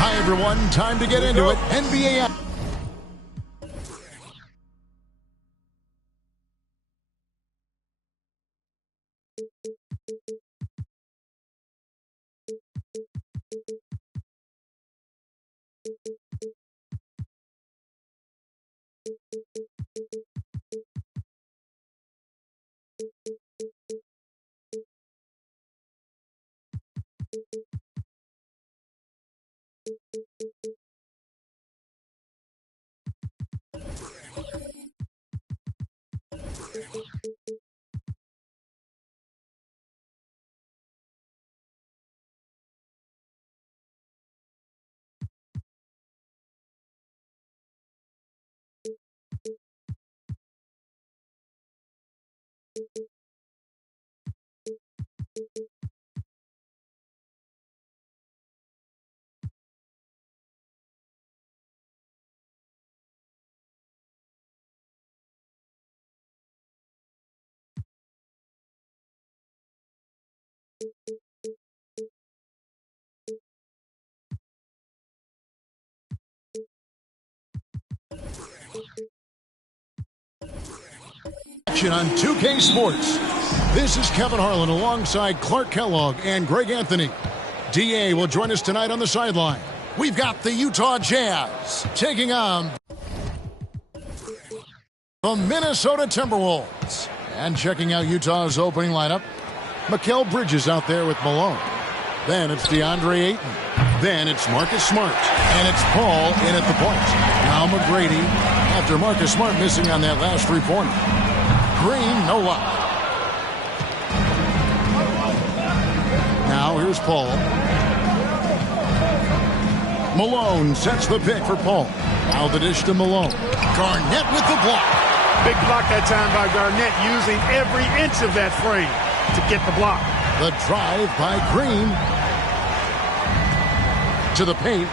Hi, everyone. Time to get into it. NBA. Action on 2K Sports. This is Kevin Harlan alongside Clark Kellogg and Greg Anthony. DA will join us tonight on the sideline. We've got the Utah Jazz taking on the Minnesota Timberwolves. And checking out Utah's opening lineup, Mikal Bridges out there with Malone. Then it's DeAndre Ayton. Then it's Marcus Smart. And it's Paul in at the point. Now McGrady after Marcus Smart missing on that last three-pointer. Green, no luck. Now here's Paul. Malone sets the pick for Paul. Now the dish to Malone. Garnett with the block. Big block that time by Garnett, using every inch of that frame to get the block. The drive by Green. To the paint.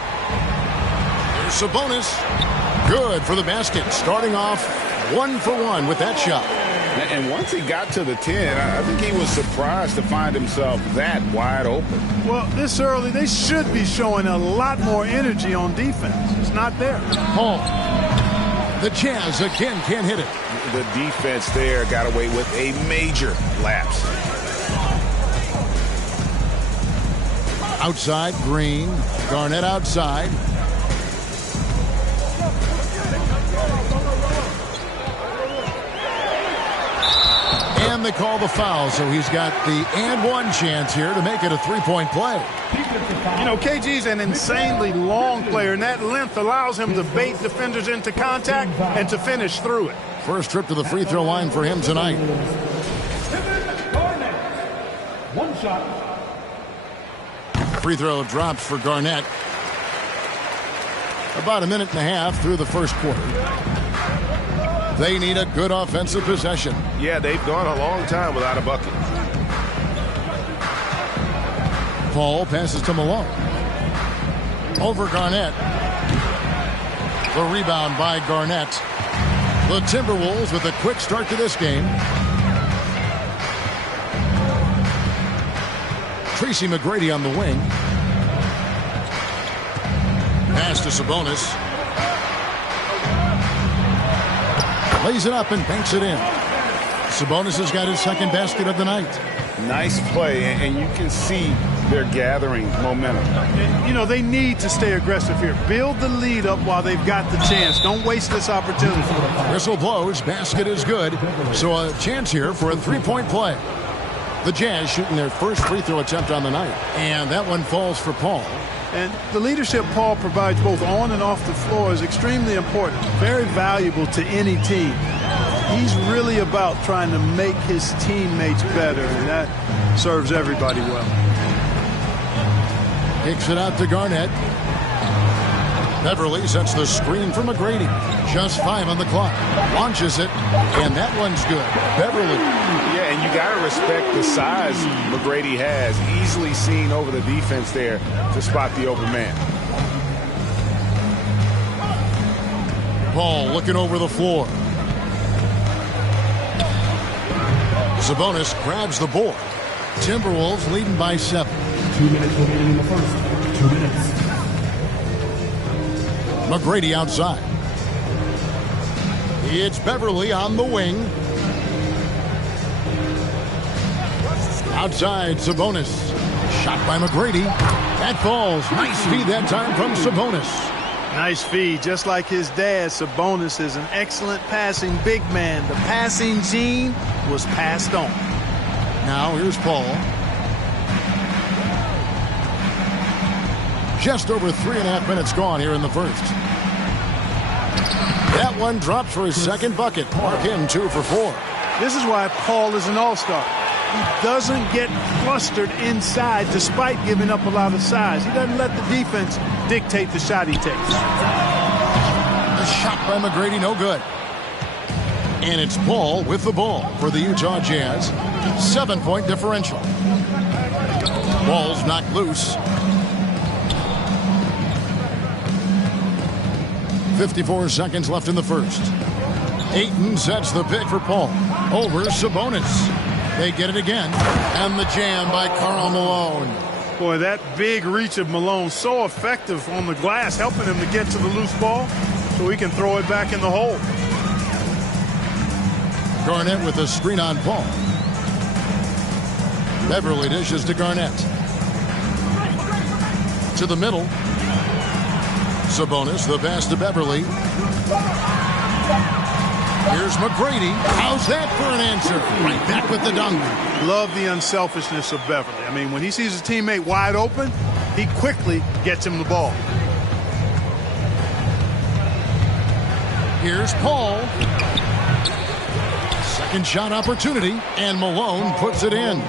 There's Sabonis. Good for the basket. Starting off 1 for 1 with that shot. And once he got to the 10, I think he was surprised to find himself that wide open. Well, this early, they should be showing a lot more energy on defense. It's not there. Paul. The Jazz again can't hit it. The defense there got away with a major lapse. Outside, Green. Garnett outside. And they call the foul, so he's got the and one chance here to make it a three-point play. You know, KG's an insanely long player, and that length allows him to bait defenders into contact and to finish through it. First trip to the free throw line for him tonight. One shot. Free throw drops for Garnett. About a minute and a half through the first quarter. They need a good offensive possession. Yeah, they've gone a long time without a bucket. Paul passes to Malone. Over Garnett. The rebound by Garnett. The Timberwolves with a quick start to this game. Tracy McGrady on the wing. Pass to Sabonis. Lays it up and banks it in. Sabonis has got his second basket of the night. Nice play, and you can see they're gathering momentum. You know, they need to stay aggressive here. Build the lead up while they've got the chance. Don't waste this opportunity. Whistle blows. Basket is good. So a chance here for a three-point play. The Jazz shooting their first free throw attempt on the night. And that one falls for Paul. And the leadership Paul provides both on and off the floor is extremely important. Very valuable to any team. He's really about trying to make his teammates better, and that serves everybody well. Kicks it out to Garnett. Beverly sets the screen for McGrady. Just 5 on the clock. Launches it, and that one's good. Beverly. Yeah, and you got to respect the size McGrady has. Easily seen over the defense there to spot the open man. Paul looking over the floor. Sabonis grabs the board. Timberwolves leading by 7. 2 minutes remaining in the first. 2 minutes. McGrady outside. It's Beverly on the wing. Outside, Sabonis. Shot by McGrady. That falls. Nice feed that time from Sabonis. Nice feed. Just like his dad, Sabonis is an excellent passing big man. The passing gene was passed on. Now here's Paul. Just over 3.5 minutes gone here in the first. That one drops for his second bucket. Mark him 2 for 4. This is why Paul is an all-star. He doesn't get flustered inside despite giving up a lot of size. He doesn't let the defense dictate the shot he takes. The shot by McGrady, no good. And it's Paul with the ball for the Utah Jazz. 7-point differential. Ball's knocked loose. 54 seconds left in the first. Ayton sets the pick for Paul. Over Sabonis. They get it again. And the jam by Karl Malone. Boy, that big reach of Malone, so effective on the glass, helping him to get to the loose ball so he can throw it back in the hole. Garnett with a screen on Paul. Beverly dishes to Garnett. To the middle. Sabonis, the pass to Beverly. Here's McGrady. How's that for an answer? Right back with the dunk. Love the unselfishness of Beverly. I mean, when he sees his teammate wide open, he quickly gets him the ball. Here's Paul. Second shot opportunity, and Malone puts it in.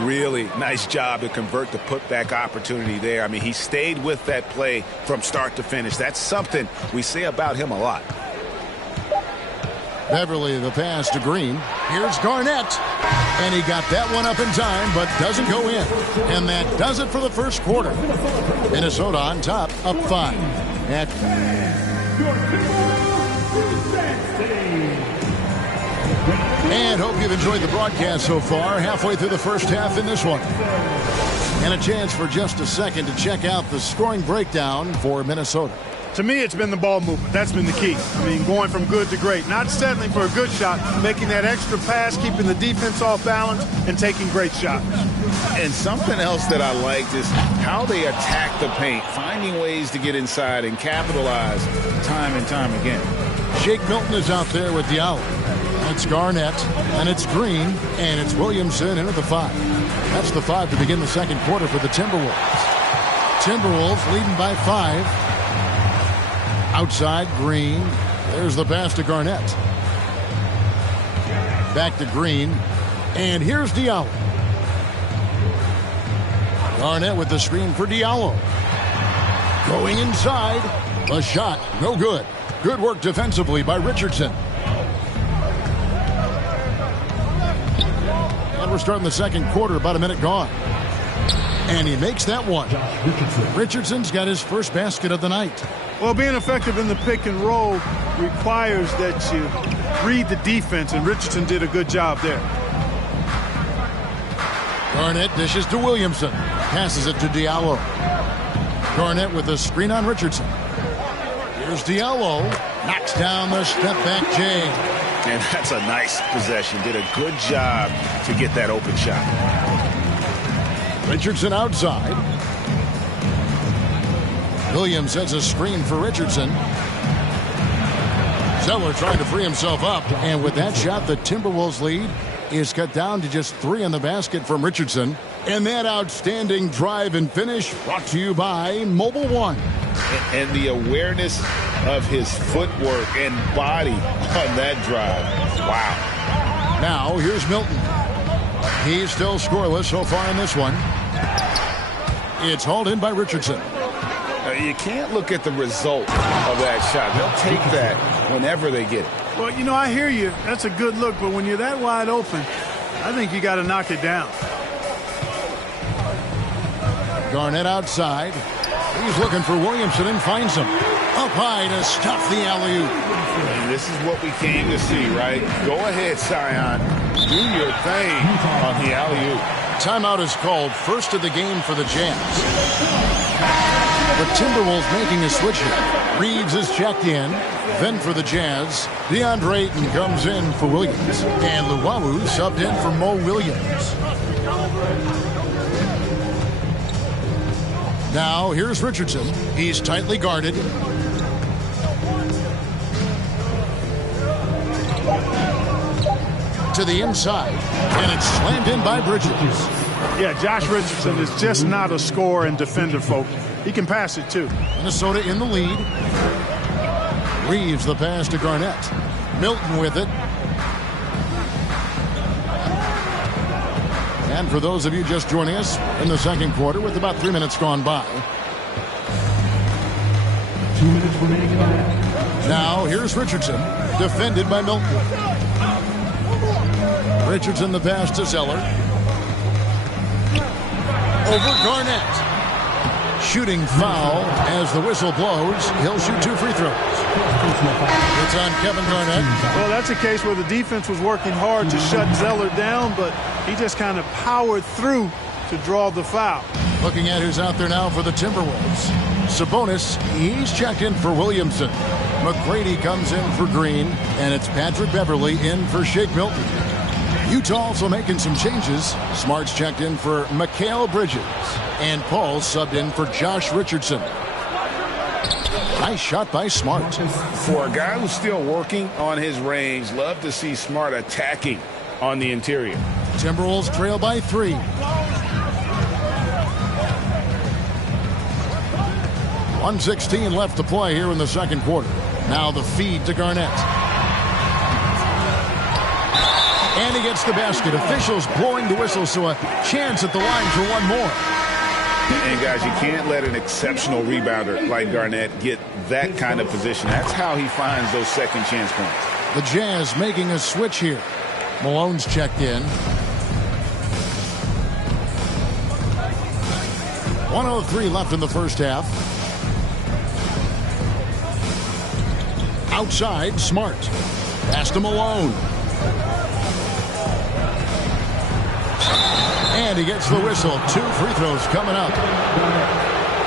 Really nice job to convert the putback opportunity there. I mean, he stayed with that play from start to finish. That's something we say about him a lot. Beverly, the pass to Green. Here's Garnett. And he got that one up in time, but doesn't go in. And that does it for the first quarter. Minnesota on top, up 5. And hope you've enjoyed the broadcast so far. Halfway through the first half in this one. And a chance for just a second to check out the scoring breakdown for Minnesota. To me, it's been the ball movement. That's been the key. I mean, going from good to great. Not settling for a good shot, making that extra pass, keeping the defense off balance, and taking great shots. And something else that I liked is how they attack the paint, finding ways to get inside and capitalize time and time again. Shake Milton is out there with Diallo. It's Garnett, and it's Green, and it's Williamson in at the 5. That's the 5 to begin the second quarter for the Timberwolves. Timberwolves leading by 5. Outside, Green. There's the pass to Garnett. Back to Green. And here's Diallo. Garnett with the screen for Diallo. Going inside. The shot, no good. Good work defensively by Richardson. And we're starting the second quarter, about a minute gone. And he makes that one. Richardson's got his first basket of the night. Well, being effective in the pick and roll requires that you read the defense, and Richardson did a good job there. Garnett dishes to Williamson. Passes it to Diallo. Garnett with a screen on Richardson. Here's Diallo. Knocks down the step-back J. And that's a nice possession. Did a good job to get that open shot. Richardson outside. Williams sets a screen for Richardson. Zeller trying to free himself up. And with that shot, the Timberwolves lead is cut down to just 3 in the basket from Richardson. And that outstanding drive and finish brought to you by Mobile One. And the awareness of his footwork and body on that drive. Wow. Now, here's Milton. He's still scoreless so far in this one. It's hauled in by Richardson. You can't look at the result of that shot. They'll take that whenever they get it. Well, you know, I hear you. That's a good look, but when you're that wide open, I think you got to knock it down. Garnett outside. He's looking for Williamson and finds him. Up high to stop the alley-oop. And this is what we came to see, right? Go ahead, Sion. Do your thing on the alley-oop. Timeout is called, first of the game for the Jazz. The Timberwolves making a switch here. Reeves is checked in. Then for the Jazz, DeAndre Ayton comes in for Williams. And Luwawu subbed in for Mo Williams. Now, here's Richardson. He's tightly guarded. To the inside. And it's slammed in by Bridges. Yeah, Josh Richardson is just not a scorer and defender, folks. He can pass it, too. Minnesota in the lead. Reeves the pass to Garnett. Milton with it. And for those of you just joining us in the second quarter with about 3 minutes gone by. 2 minutes remaining in the half. Now here's Richardson, defended by Milton. Richardson the pass to Zeller. Over Garnett. Shooting foul as the whistle blows. He'll shoot 2 free throws. It's on Kevin Garnett. Well, that's a case where the defense was working hard to shut Zeller down, but he just kind of powered through to draw the foul. Looking at who's out there now for the Timberwolves. Sabonis, he's checked in for Williamson. McGrady comes in for Green, and it's Patrick Beverly in for Shake Milton. Utah also making some changes. Smart's checked in for Mikal Bridges, and Paul's subbed in for Josh Richardson. Nice shot by Smart. For a guy who's still working on his range, love to see Smart attacking on the interior. Timberwolves trail by 3. .116 left to play here in the second quarter. Now the feed to Garnett. And he gets the basket. Officials blowing the whistle, so a chance at the line for one more. And guys, you can't let an exceptional rebounder like Garnett get that kind of position. That's how he finds those second chance points. The Jazz making a switch here. Malone's checked in. 1:03 left in the first half. Outside, Smart. Pass to Malone. And he gets the whistle. 2 free throws coming up.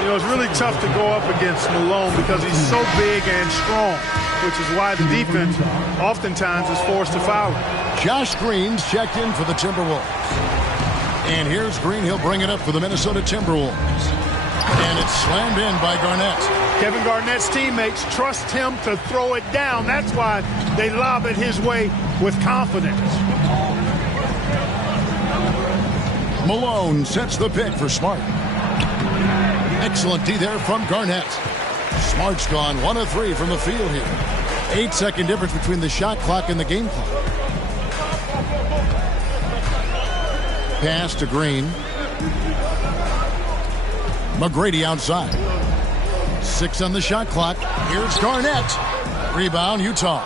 You know, it's really tough to go up against Malone because he's so big and strong, which is why the defense oftentimes is forced to foul him. Josh Green's checked in for the Timberwolves. And here's Green. He'll bring it up for the Minnesota Timberwolves. And it's slammed in by Garnett. Kevin Garnett's teammates trust him to throw it down. That's why they lob it his way with confidence. Malone sets the pick for Smart. Excellent D there from Garnett. Smart's gone 1 of 3 from the field here. 8-second difference between the shot clock and the game clock. Pass to Green. McGrady outside. 6 on the shot clock. Here's Garnett. Rebound, Utah.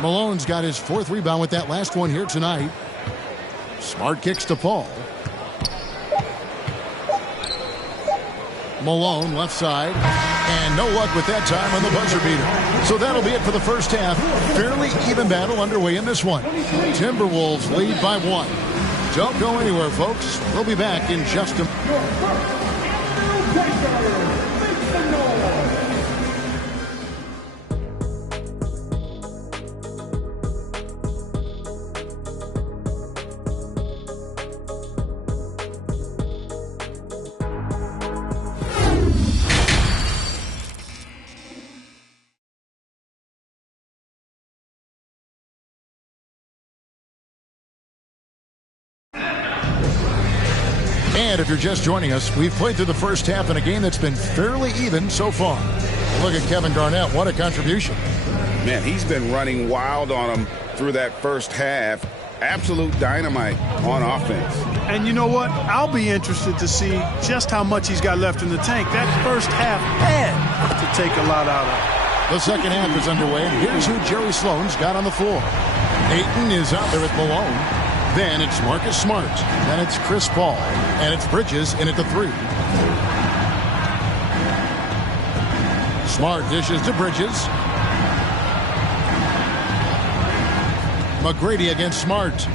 Malone's got his 4th rebound with that last one here tonight. Smart kicks to Paul. Malone left side. And no luck with that time on the buzzer beater. So that'll be it for the first half. Fairly even battle underway in this one. Timberwolves lead by 1. Don't go anywhere, folks. We'll be back in just a moment. And if you're just joining us, we've played through the first half in a game that's been fairly even so far. Look at Kevin Garnett. What a contribution. Man, he's been running wild on him through that first half. Absolute dynamite on offense. And you know what? I'll be interested to see just how much he's got left in the tank. That first half had to take a lot out of it. The second half is underway. Here's who Jerry Sloan's got on the floor. Ayton is out there with Malone. Then it's Marcus Smart. Then it's Chris Paul. And it's Bridges in at the 3. Smart dishes to Bridges. McGrady against Smart.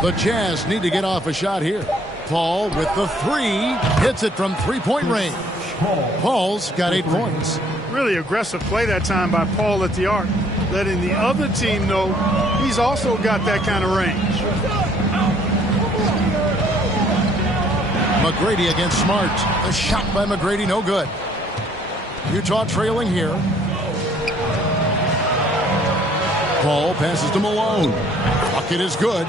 The Jazz need to get off a shot here. Paul with the 3. Hits it from 3-point range. Paul's got 8 points. Really aggressive play that time by Paul at the arc, letting the other team know he's also got that kind of range. McGrady against Smart. The shot by McGrady, no good. Utah trailing here. Paul passes to Malone. Bucket is good.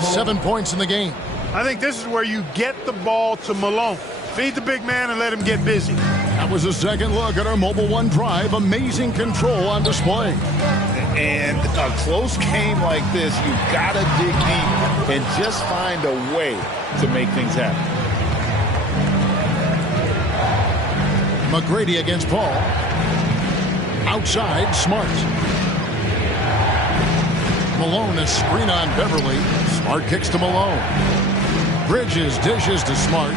7 points in the game. I think this is where you get the ball to Malone. Feed the big man and let him get busy. That was a second look at our Mobile One drive. Amazing control on display. And a close game like this, you got to dig deep and just find a way to make things happen. McGrady against Paul. Outside, Smart. Malone, a screen on Beverly. Smart kicks to Malone. Bridges dishes to Smart.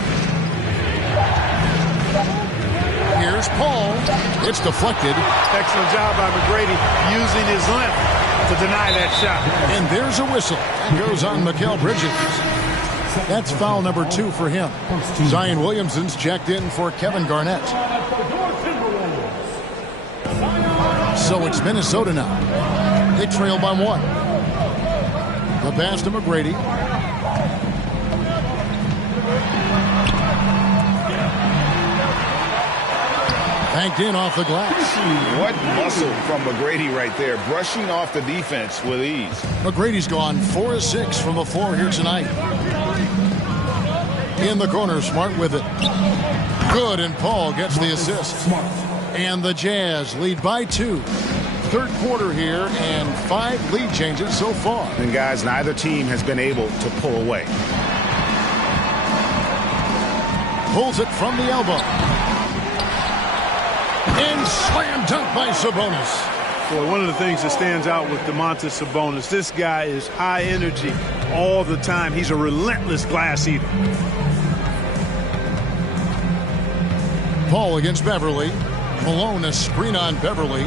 Here's Paul. It's deflected. Excellent job by McGrady using his length to deny that shot. And there's a whistle. That goes on Mikal Bridges. That's foul number 2 for him. Zion Williamson's checked in for Kevin Garnett. So it's Minnesota now. They trail by 1. The pass to McGrady. Banked in off the glass. What muscle from McGrady right there, brushing off the defense with ease. McGrady's gone 4 of 6 from the floor here tonight. In the corner, Smart with it. Good, and Paul gets the assist. And the Jazz lead by 2. Third quarter here, and 5 lead changes so far. And guys, neither team has been able to pull away. Pulls it from the elbow. And slam dunk by Sabonis. Boy, one of the things that stands out with Domantas Sabonis, this guy is high energy all the time. He's a relentless glass eater. Paul against Beverly. Malone, a screen on Beverly.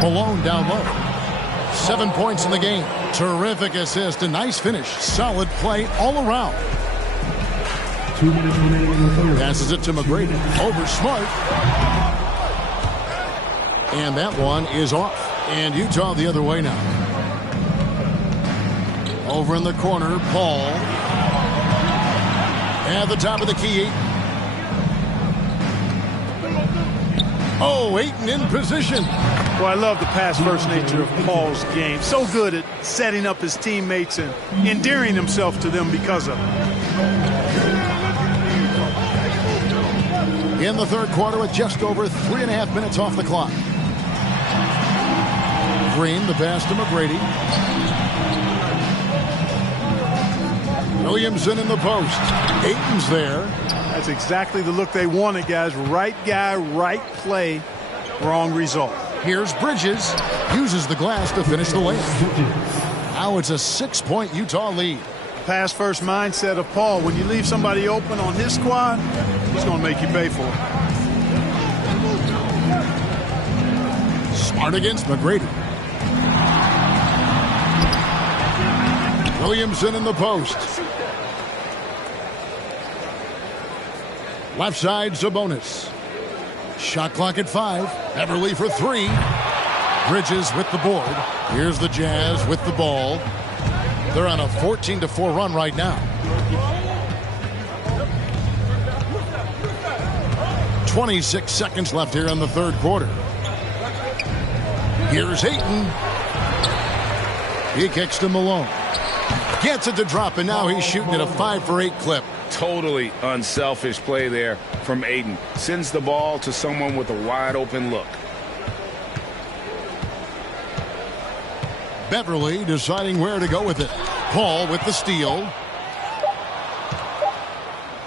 Malone down low. 7 points in the game. Terrific assist, a nice finish. Solid play all around. 2 minutes remaining in the third. Passes it to McGrady. Over Smart. And that one is off. And Utah the other way now. Over in the corner, Paul. At the top of the key. Oh, Ayton in position. Well, I love the pass-first nature of Paul's game. So good at setting up his teammates and endearing himself to them because of it. In the third quarter with just over 3.5 minutes off the clock. Green, the pass to McGrady. Williamson in the post. Ayton's there. That's exactly the look they wanted, guys. Right guy, right play, wrong result. Here's Bridges. Uses the glass to finish the layup. Now it's a 6-point Utah lead. Pass-first mindset of Paul. When you leave somebody open on his squad, he's going to make you pay for it. Smart against McGrady. Williamson in the post. Left side, Sabonis. Shot clock at 5. Beverly for 3. Bridges with the board. Here's the Jazz with the ball. They're on a 14-4 run right now. 26 seconds left here in the third quarter. Here's Ayton. He kicks to Malone. Gets it to drop, and now he's shooting at a 5-for-8 clip. Totally unselfish play there from Ayton. Sends the ball to someone with a wide open look. Beverly deciding where to go with it. Paul with the steal.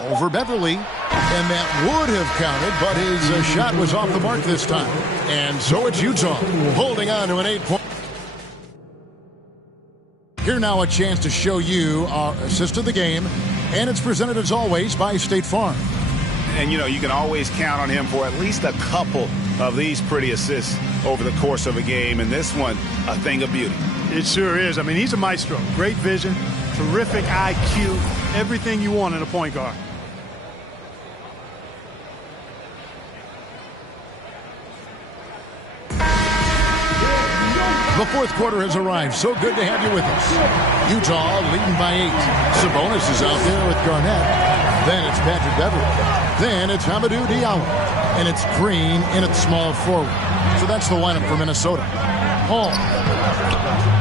Over Beverly. And that would have counted, but his shot was off the mark this time. And so it's Utah holding on to an 8-point. Here now a chance to show you our assist of the game. And it's presented as always by State Farm. And, you know, you can always count on him for at least a couple of these pretty assists over the course of a game. And this one, a thing of beauty. It sure is. I mean, he's a maestro. Great vision, terrific IQ, everything you want in a point guard. The fourth quarter has arrived. So good to have you with us. Utah leading by 8. Sabonis is out there with Garnett. Then it's Patrick Beverly. Then it's Hamidou Diallo. And it's Green in at small forward. So that's the lineup for Minnesota. Paul.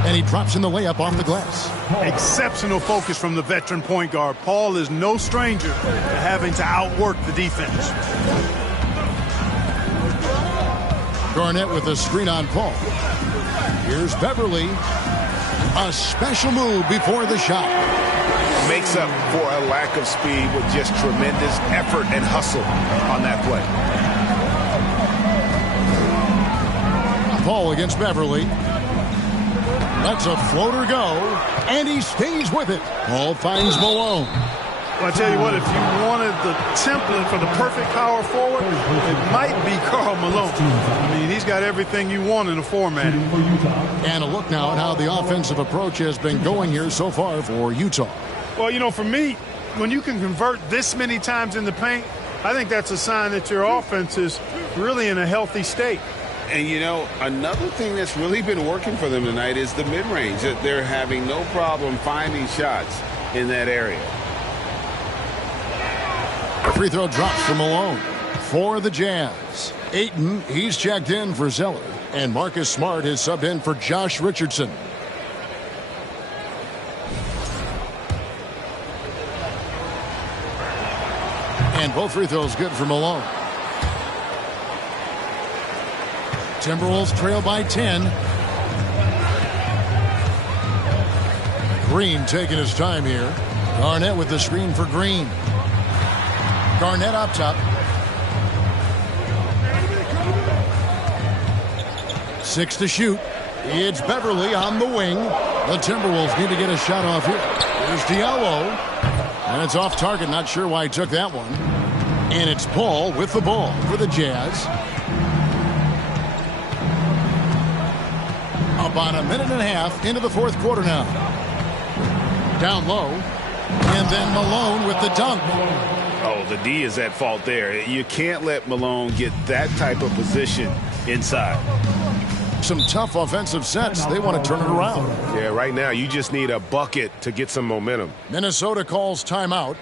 And he drops in the layup off the glass. Exceptional focus from the veteran point guard. Paul is no stranger to having to outwork the defense. Garnett with a screen on Paul. Here's Beverly. A special move before the shot. Makes up for a lack of speed with just tremendous effort and hustle on that play. Paul against Beverly. Lets a floater go, and he stays with it. Paul finds Malone. Well, I tell you what, if you wanted the template for the perfect power forward, it might be Karl Malone. I mean, he's got everything you want in a format. And a look now at how the offensive approach has been going here so far for Utah. Well, you know, for me, when you can convert this many times in the paint, I think that's a sign that your offense is really in a healthy state. And, you know, another thing that's really been working for them tonight is the mid-range. They're having no problem finding shots in that area. Free throw drops from Malone for the Jazz. Ayton, he's checked in for Zeller. And Marcus Smart is subbed in for Josh Richardson. And both free throws good for Malone. Timberwolves trail by 10. Green taking his time here. Garnett with the screen for Green. Garnett up top. 6 to shoot. It's Beverly on the wing. The Timberwolves need to get a shot off here. There's Diallo. And it's off target. Not sure why he took that one. And it's Paul with the ball for the Jazz. About a minute and a half into the fourth quarter now. Down low. And then Malone with the dunk. Oh, the D is at fault there. You can't let Malone get that type of position inside. Some tough offensive sets. They want to turn it around. Yeah, right now you just need a bucket to get some momentum. Minnesota calls timeout.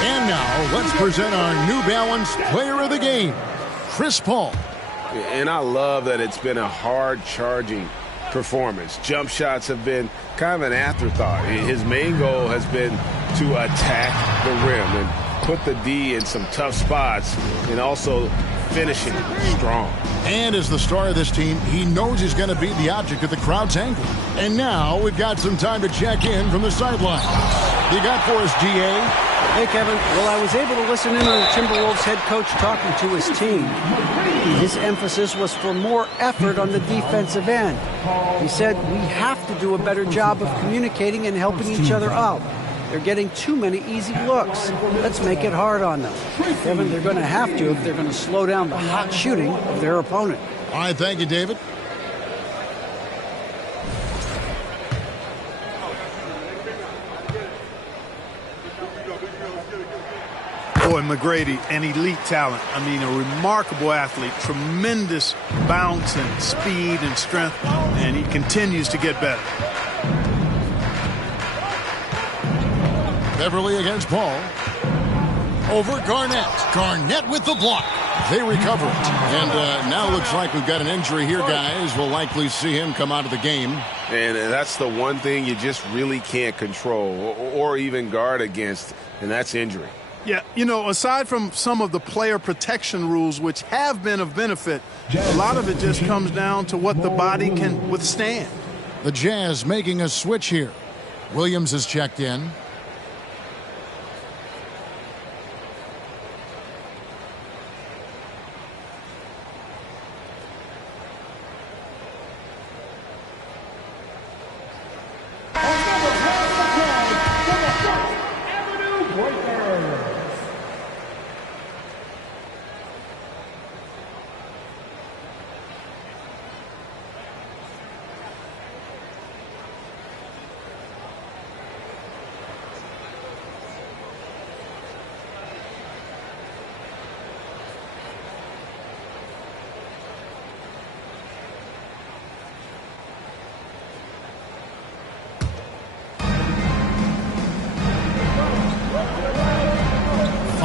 And now, let's present our New Balance Player of the Game, Chris Paul. And I love that it's been a hard-charging performance. Jump shots have been kind of an afterthought. His main goal has been to attack the rim and put the D in some tough spots and also finishing strong. And as the star of this team, he knows he's going to be the object of the crowd's anger. And now we've got some time to check in from the sideline. You got for us, GA? Hey, Kevin. Well, I was able to listen in on the Timberwolves head coach talking to his team. His emphasis was for more effort on the defensive end. He said, we have to do a better job of communicating and helping each other out. They're getting too many easy looks. Let's make it hard on them. Kevin, they're going to have to if they're going to slow down the hot shooting of their opponent. All right, thank you, David. Boy, McGrady, an elite talent. I mean, a remarkable athlete, tremendous bounce and speed and strength, and he continues to get better. Beverly against Paul. Over Garnett. Garnett with the block. They recover it. And now looks like we've got an injury here, guys. We'll likely see him come out of the game. And that's the one thing you just really can't control or even guard against, and that's injury. Yeah, you know, aside from some of the player protection rules, which have been of benefit, a lot of it just comes down to what the body can withstand. The Jazz making a switch here. Williams is checked in.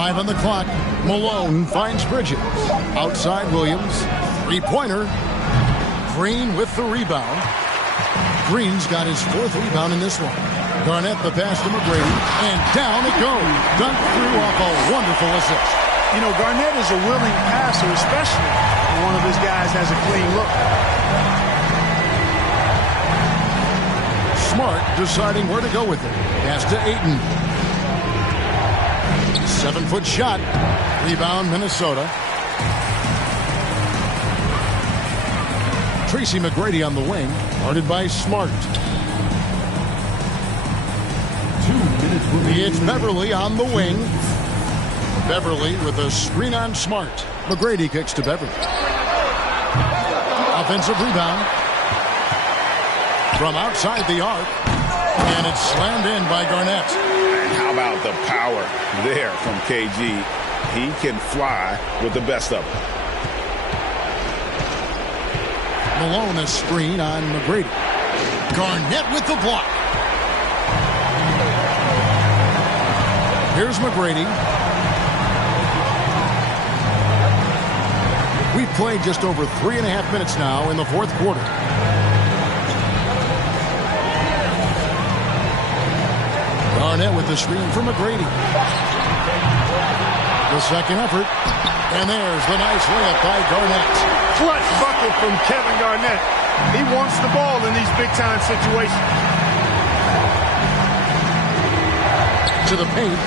5 on the clock. Malone finds Bridges. Outside Williams. Three-pointer. Green with the rebound. Green's got his 4th rebound in this one. Garnett the pass to McGrady. And down it goes. Dunked through off a wonderful assist. You know, Garnett is a willing passer, especially when one of his guys has a clean look. Smart deciding where to go with it. Pass to Ayton. 7-foot shot. Rebound, Minnesota. Tracy McGrady on the wing. Guarded by Smart. 2 minutes remaining. It's Beverly on the wing. Beverly with a screen on Smart. McGrady kicks to Beverly. Offensive rebound. From outside the arc. And it's slammed in by Garnett. And how about the power there from KG? He can fly with the best of them. Malone a screen on McGrady. Garnett with the block. Here's McGrady. We've played just over 3.5 minutes now in the 4th quarter. Garnett with the screen for McGrady. The second effort. And there's the nice layup by Garnett. Clutch bucket from Kevin Garnett. He wants the ball in these big-time situations. To the paint.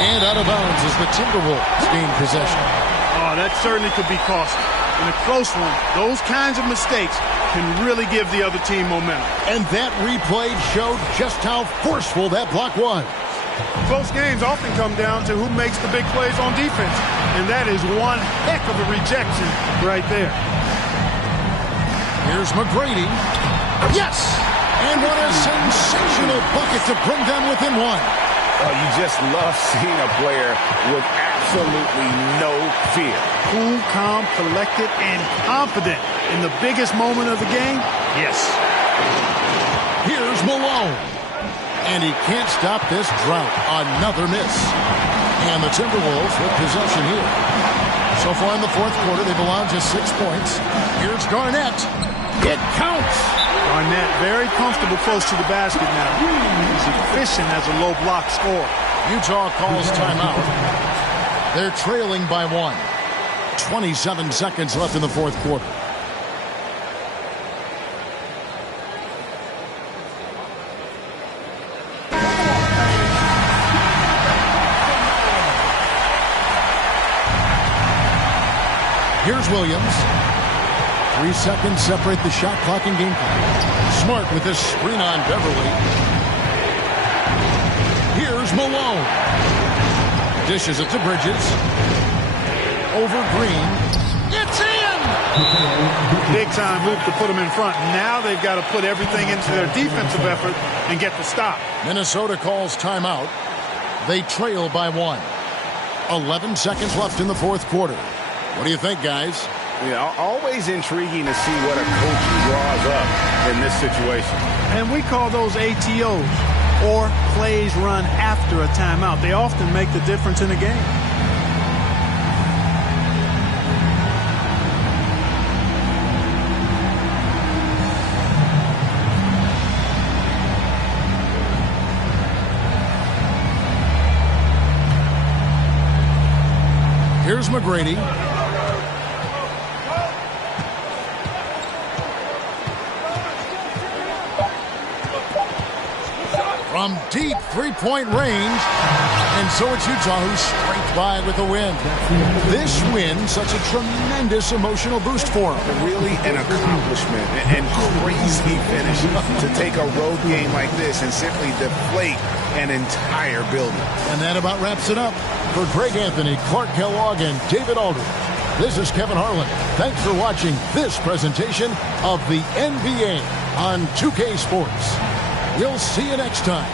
And out of bounds as the Timberwolves gain possession. Oh, that certainly could be costly. In a close one, those kinds of mistakes can really give the other team momentum. And that replay showed just how forceful that block was. Close games often come down to who makes the big plays on defense. And that is one heck of a rejection right there. Here's McGrady. Yes! And what a sensational bucket to bring them within one. Oh, you just love seeing a player with absolutely no fear. Cool, calm, collected, and confident in the biggest moment of the game. Yes. Here's Malone. And he can't stop this drought. Another miss. And the Timberwolves with possession here. So far in the 4th quarter, they've allowed just 6 points. Here's Garnett. It counts. Garnett very comfortable close to the basket now. He's efficient as a low block scorer. Utah calls timeout. They're trailing by 1. 27 seconds left in the 4th quarter. Here's Williams. 3 seconds separate the shot clock and game clock. Smart with this screen on Beverly. Here's Malone. Dishes it to Bridges. Over Green. It's in! Big time move to put them in front. Now they've got to put everything into their defensive effort and get the stop. Minnesota calls timeout. They trail by 1. 11 seconds left in the 4th quarter. What do you think, guys? Yeah, always intriguing to see what a coach draws up in this situation. And we call those ATOs, or plays run after a timeout. They often make the difference in a game. Here's McGrady. From deep three-point range. And so it's Utah who's straight by with the win. This win, such a tremendous emotional boost for them. Really an accomplishment and crazy finish to take a road game like this and simply deflate an entire building. And that about wraps it up. For Greg Anthony, Clark Kellogg, and David Aldridge, this is Kevin Harlan. Thanks for watching this presentation of the NBA on 2K Sports. We'll see you next time.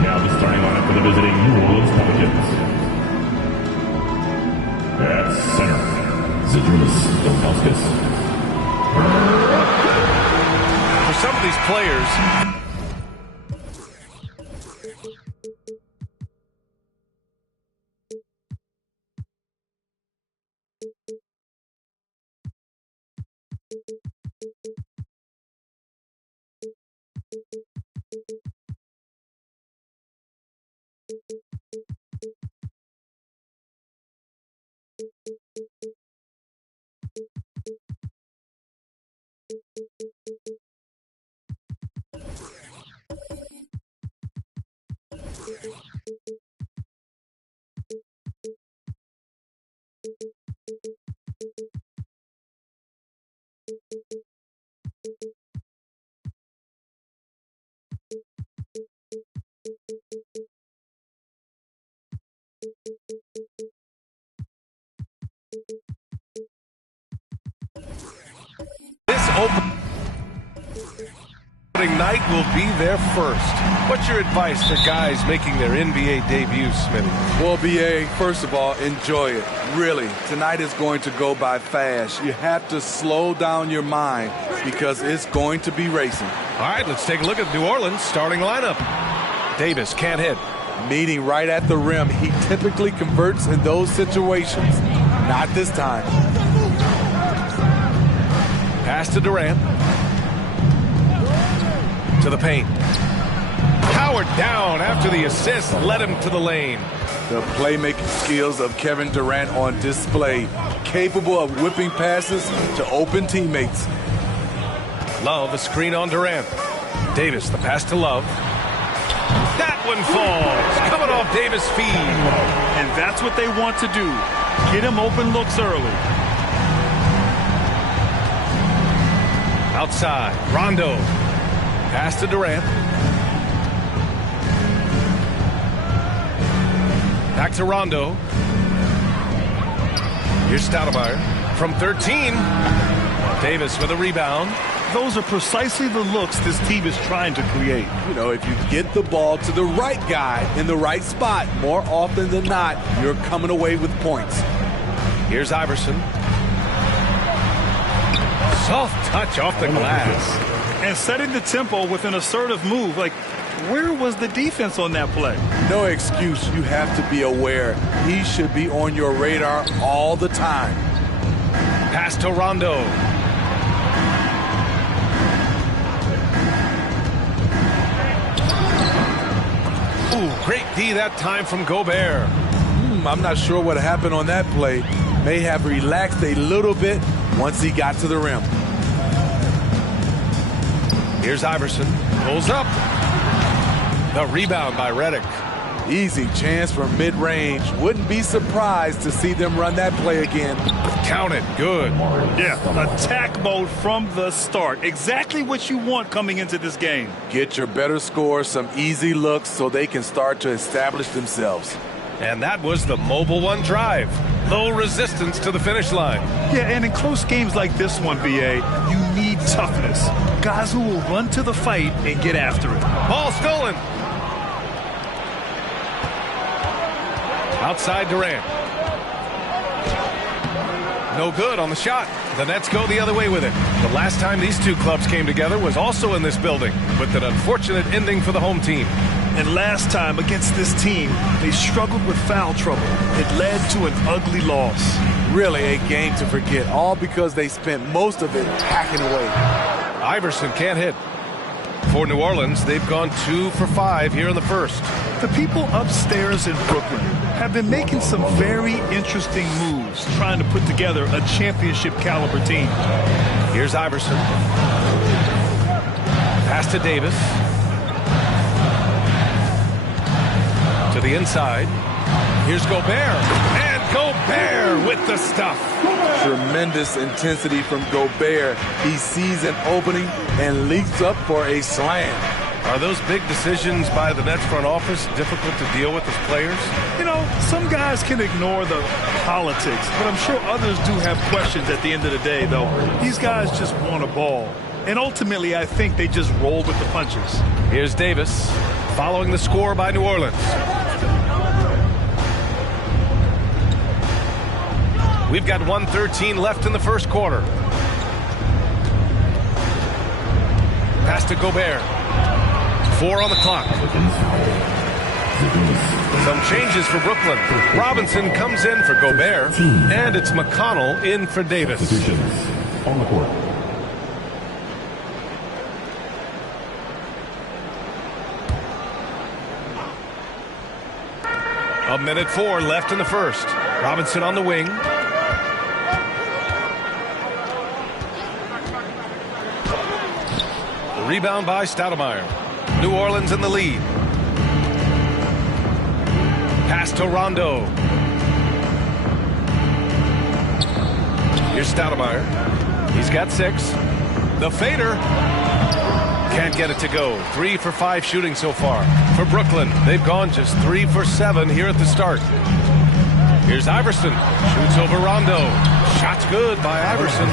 Now the starting lineup for the visiting New Orleans Pelicans. At center, Zydrunas Ilgauskas. For some of these players, this opening night will be their first. What's your advice for guys making their NBA debuts, Smitty? Well, BA, first of all, enjoy it. Really, tonight is going to go by fast. You have to slow down your mind because it's going to be racing. All right, let's take a look at New Orleans starting lineup. Davis can't hit. Meeting right at the rim. He typically converts in those situations. Not this time. Pass to Durant. To the paint. Howard down after the assist led him to the lane. The playmaking skills of Kevin Durant on display. Capable of whipping passes to open teammates. Love, a screen on Durant. Davis, the pass to Love. That one falls. Coming off Davis' feed. And that's what they want to do. Get him open looks early. Outside, Rondo. Pass to Durant. Back to Rondo. Here's Stoudemire from 13. Davis with a rebound. Those are precisely the looks this team is trying to create. You know, if you get the ball to the right guy in the right spot, more often than not, you're coming away with points. Here's Iverson. Soft touch off the glass. And setting the tempo with an assertive move. Like, where was the defense on that play? No excuse. You have to be aware. He should be on your radar all the time. Pass to Rondo. Ooh, great D that time from Gobert. I'm not sure what happened on that play. May have relaxed a little bit once he got to the rim. Here's Iverson. Pulls up. The rebound by Redick. Easy chance from mid-range. Wouldn't be surprised to see them run that play again. Count it. Good. Yeah, attack mode from the start. Exactly what you want coming into this game. Get your better score, some easy looks so they can start to establish themselves. And that was the Mobile One drive. Low resistance to the finish line. Yeah, and in close games like this one, BA, you need toughness. Guys who will run to the fight and get after it. Ball stolen. Outside Durant. No good on the shot. The Nets go the other way with it. The last time these two clubs came together was also in this building, with an unfortunate ending for the home team. And last time against this team, they struggled with foul trouble. It led to an ugly loss. Really a game to forget, all because they spent most of it hacking away. Iverson can't hit. For New Orleans, they've gone 2 for 5 here in the first. The people upstairs in Brooklyn have been making some very interesting moves, trying to put together a championship caliber team. Here's Iverson. Pass to Davis. To the inside. Here's Gobert. And Gobert with the stuff. Tremendous intensity from Gobert. He sees an opening and leaps up for a slam. Are those big decisions by the Nets front office difficult to deal with as players? You know, some guys can ignore the politics, but I'm sure others do have questions at the end of the day, though. These guys just want a ball. And ultimately, I think they just roll with the punches. Here's Davis following the score by New Orleans. We've got 1:13 left in the first quarter. Pass to Gobert. 4 on the clock. Some changes for Brooklyn. Robinson comes in for Gobert, and it's McConnell in for Davis. On the court. A minute 4 left in the first. Robinson on the wing. The rebound by Stoudemire. New Orleans in the lead. Pass to Rondo. Here's Stoudemire. He's got 6. The fader. Can't get it to go. 3 for 5 shooting so far. For Brooklyn, they've gone just 3 for 7 here at the start. Here's Iverson. Shoots over Rondo. Shot's good by Iverson.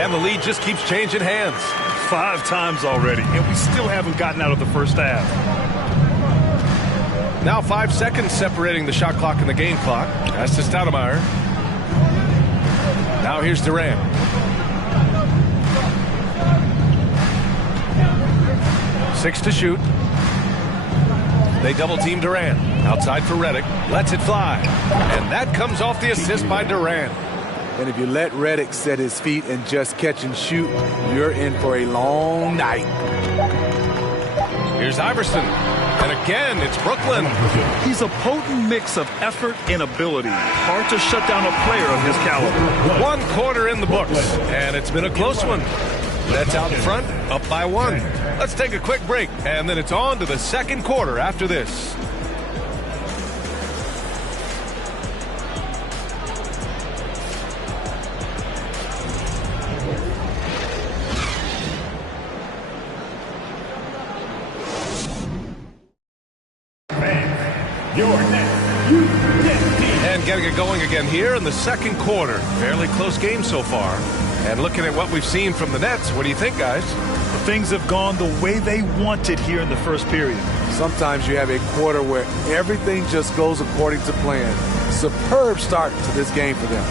And the lead just keeps changing hands. 5 times already, and we still haven't gotten out of the first half. Now 5 seconds separating the shot clock and the game clock. That's to Stoudemire. Now here's Durant. Six to shoot. They double team Durant. Outside for Redick. Lets it fly. And that comes off the assist by Durant. And if you let Redick set his feet and just catch and shoot, you're in for a long night. Here's Iverson. And again, it's Brooklyn. He's a potent mix of effort and ability. Hard to shut down a player of his caliber. 1 quarter in the books. And it's been a close one. Nets out in front, up by 1. Let's take a quick break. And then it's on to the second quarter after this. And getting it going again here in the second quarter. Fairly close game so far. And looking at what we've seen from the Nets, what do you think, guys? Things have gone the way they wanted here in the first period. Sometimes you have a quarter where everything just goes according to plan. Superb start to this game for them.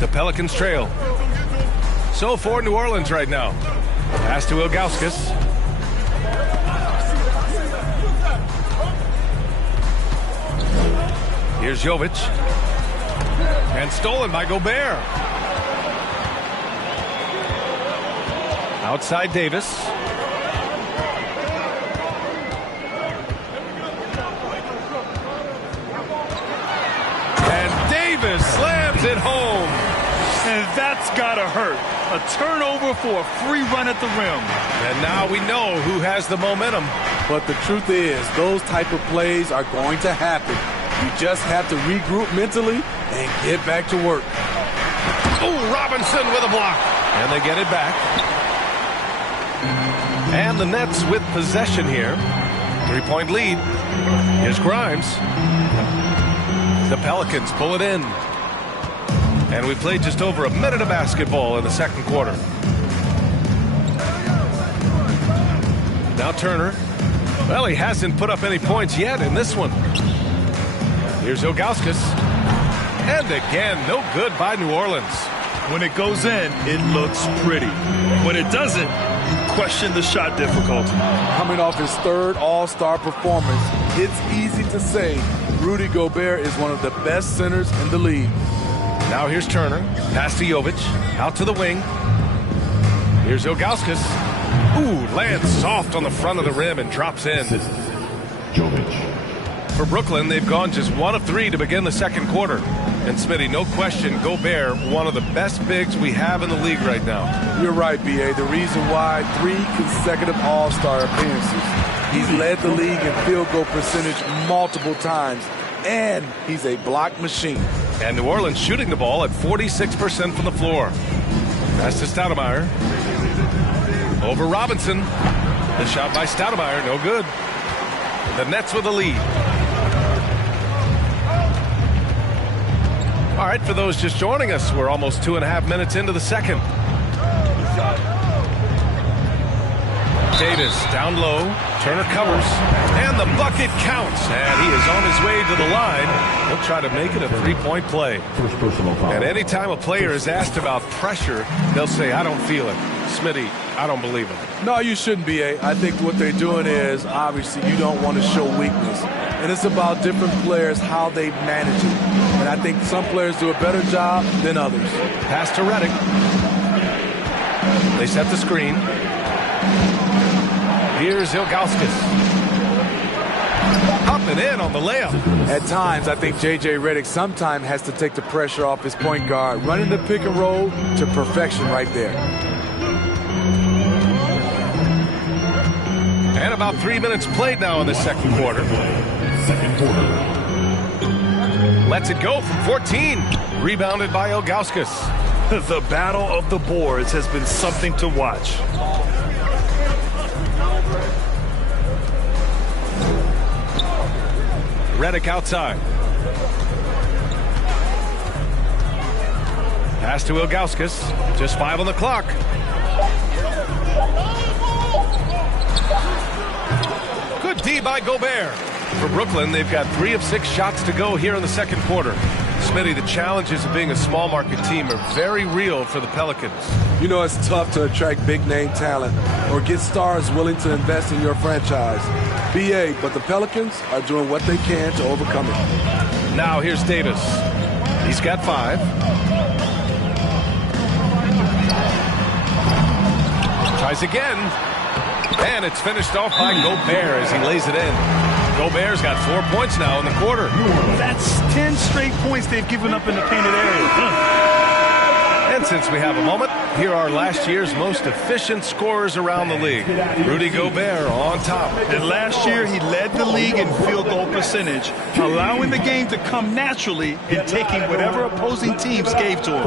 The Pelicans trail. So for New Orleans right now. Pass to Ilgauskas. Here's Jovic. And stolen by Gobert. Outside Davis. And Davis slams it home. And that's gotta hurt. A turnover for a free run at the rim. And now we know who has the momentum. But the truth is, those type of plays are going to happen. You just have to regroup mentally and get back to work. Oh, Robinson with a block. And they get it back. And the Nets with possession here. 3-point lead. Here's Grimes. The Pelicans pull it in. And we played just over a minute of basketball in the second quarter. Now Turner. Well, he hasn't put up any points yet in this one. Here's Ilgauskas. And again, no good by New Orleans. When it goes in, it looks pretty. When it doesn't, question the shot difficulty. Coming off his third All-Star performance, it's easy to say Rudy Gobert is one of the best centers in the league. Now here's Turner. Pass to Jovic. Out to the wing. Here's Ilgauskas. Ooh, lands soft on the front of the rim and drops in. Jovic. For Brooklyn, they've gone just 1 of 3 to begin the second quarter. And Smitty, no question, Gobert, one of the best bigs we have in the league right now. You're right, B.A. The reason why 3 consecutive All-Star appearances. He's led the league in field goal percentage multiple times, and he's a block machine. And New Orleans shooting the ball at 46% from the floor. Pass to Stoudemire. Over Robinson. The shot by Stoudemire, no good. The Nets with the lead. All right, for those just joining us, we're almost 2.5 minutes into the second. Davis down low. Turner covers. And the bucket counts. And he is on his way to the line. He'll try to make it a three-point play. First personal foul. And anytime a player is asked about pressure, they'll say, I don't feel it. Smitty, I don't believe it. No, you shouldn't be, A. I think what they're doing is, obviously, you don't want to show weakness. And it's about different players, how they manage it. And I think some players do a better job than others. Pass to Redick. They set the screen. Here's Ilgauskas. Up and in on the layup. At times, I think J.J. Redick sometimes has to take the pressure off his point guard, running the pick and roll to perfection right there. And about 3 minutes played now in the second quarter. Second quarter. Lets it go from 14. Rebounded by Ilgauskas. The battle of the boards has been something to watch. Redick outside. Pass to Ilgauskas. Just 5 on the clock. Good D by Gobert. For Brooklyn, they've got 3 of 6 shots to go here in the second quarter. Smitty, the challenges of being a small market team are very real for the Pelicans. You know, it's tough to attract big name talent or get stars willing to invest in your franchise. BA, but the Pelicans are doing what they can to overcome it. Now here's Davis. He's got 5. Tries again. And it's finished off by Gobert as he lays it in. Gobert's got 4 points now in the quarter. That's 10 straight points they've given up in the painted area. And since we have a moment, here are last year's most efficient scorers around the league. Rudy Gobert on top. And last year, he led the league in field goal percentage, allowing the game to come naturally and taking whatever opposing teams gave to him.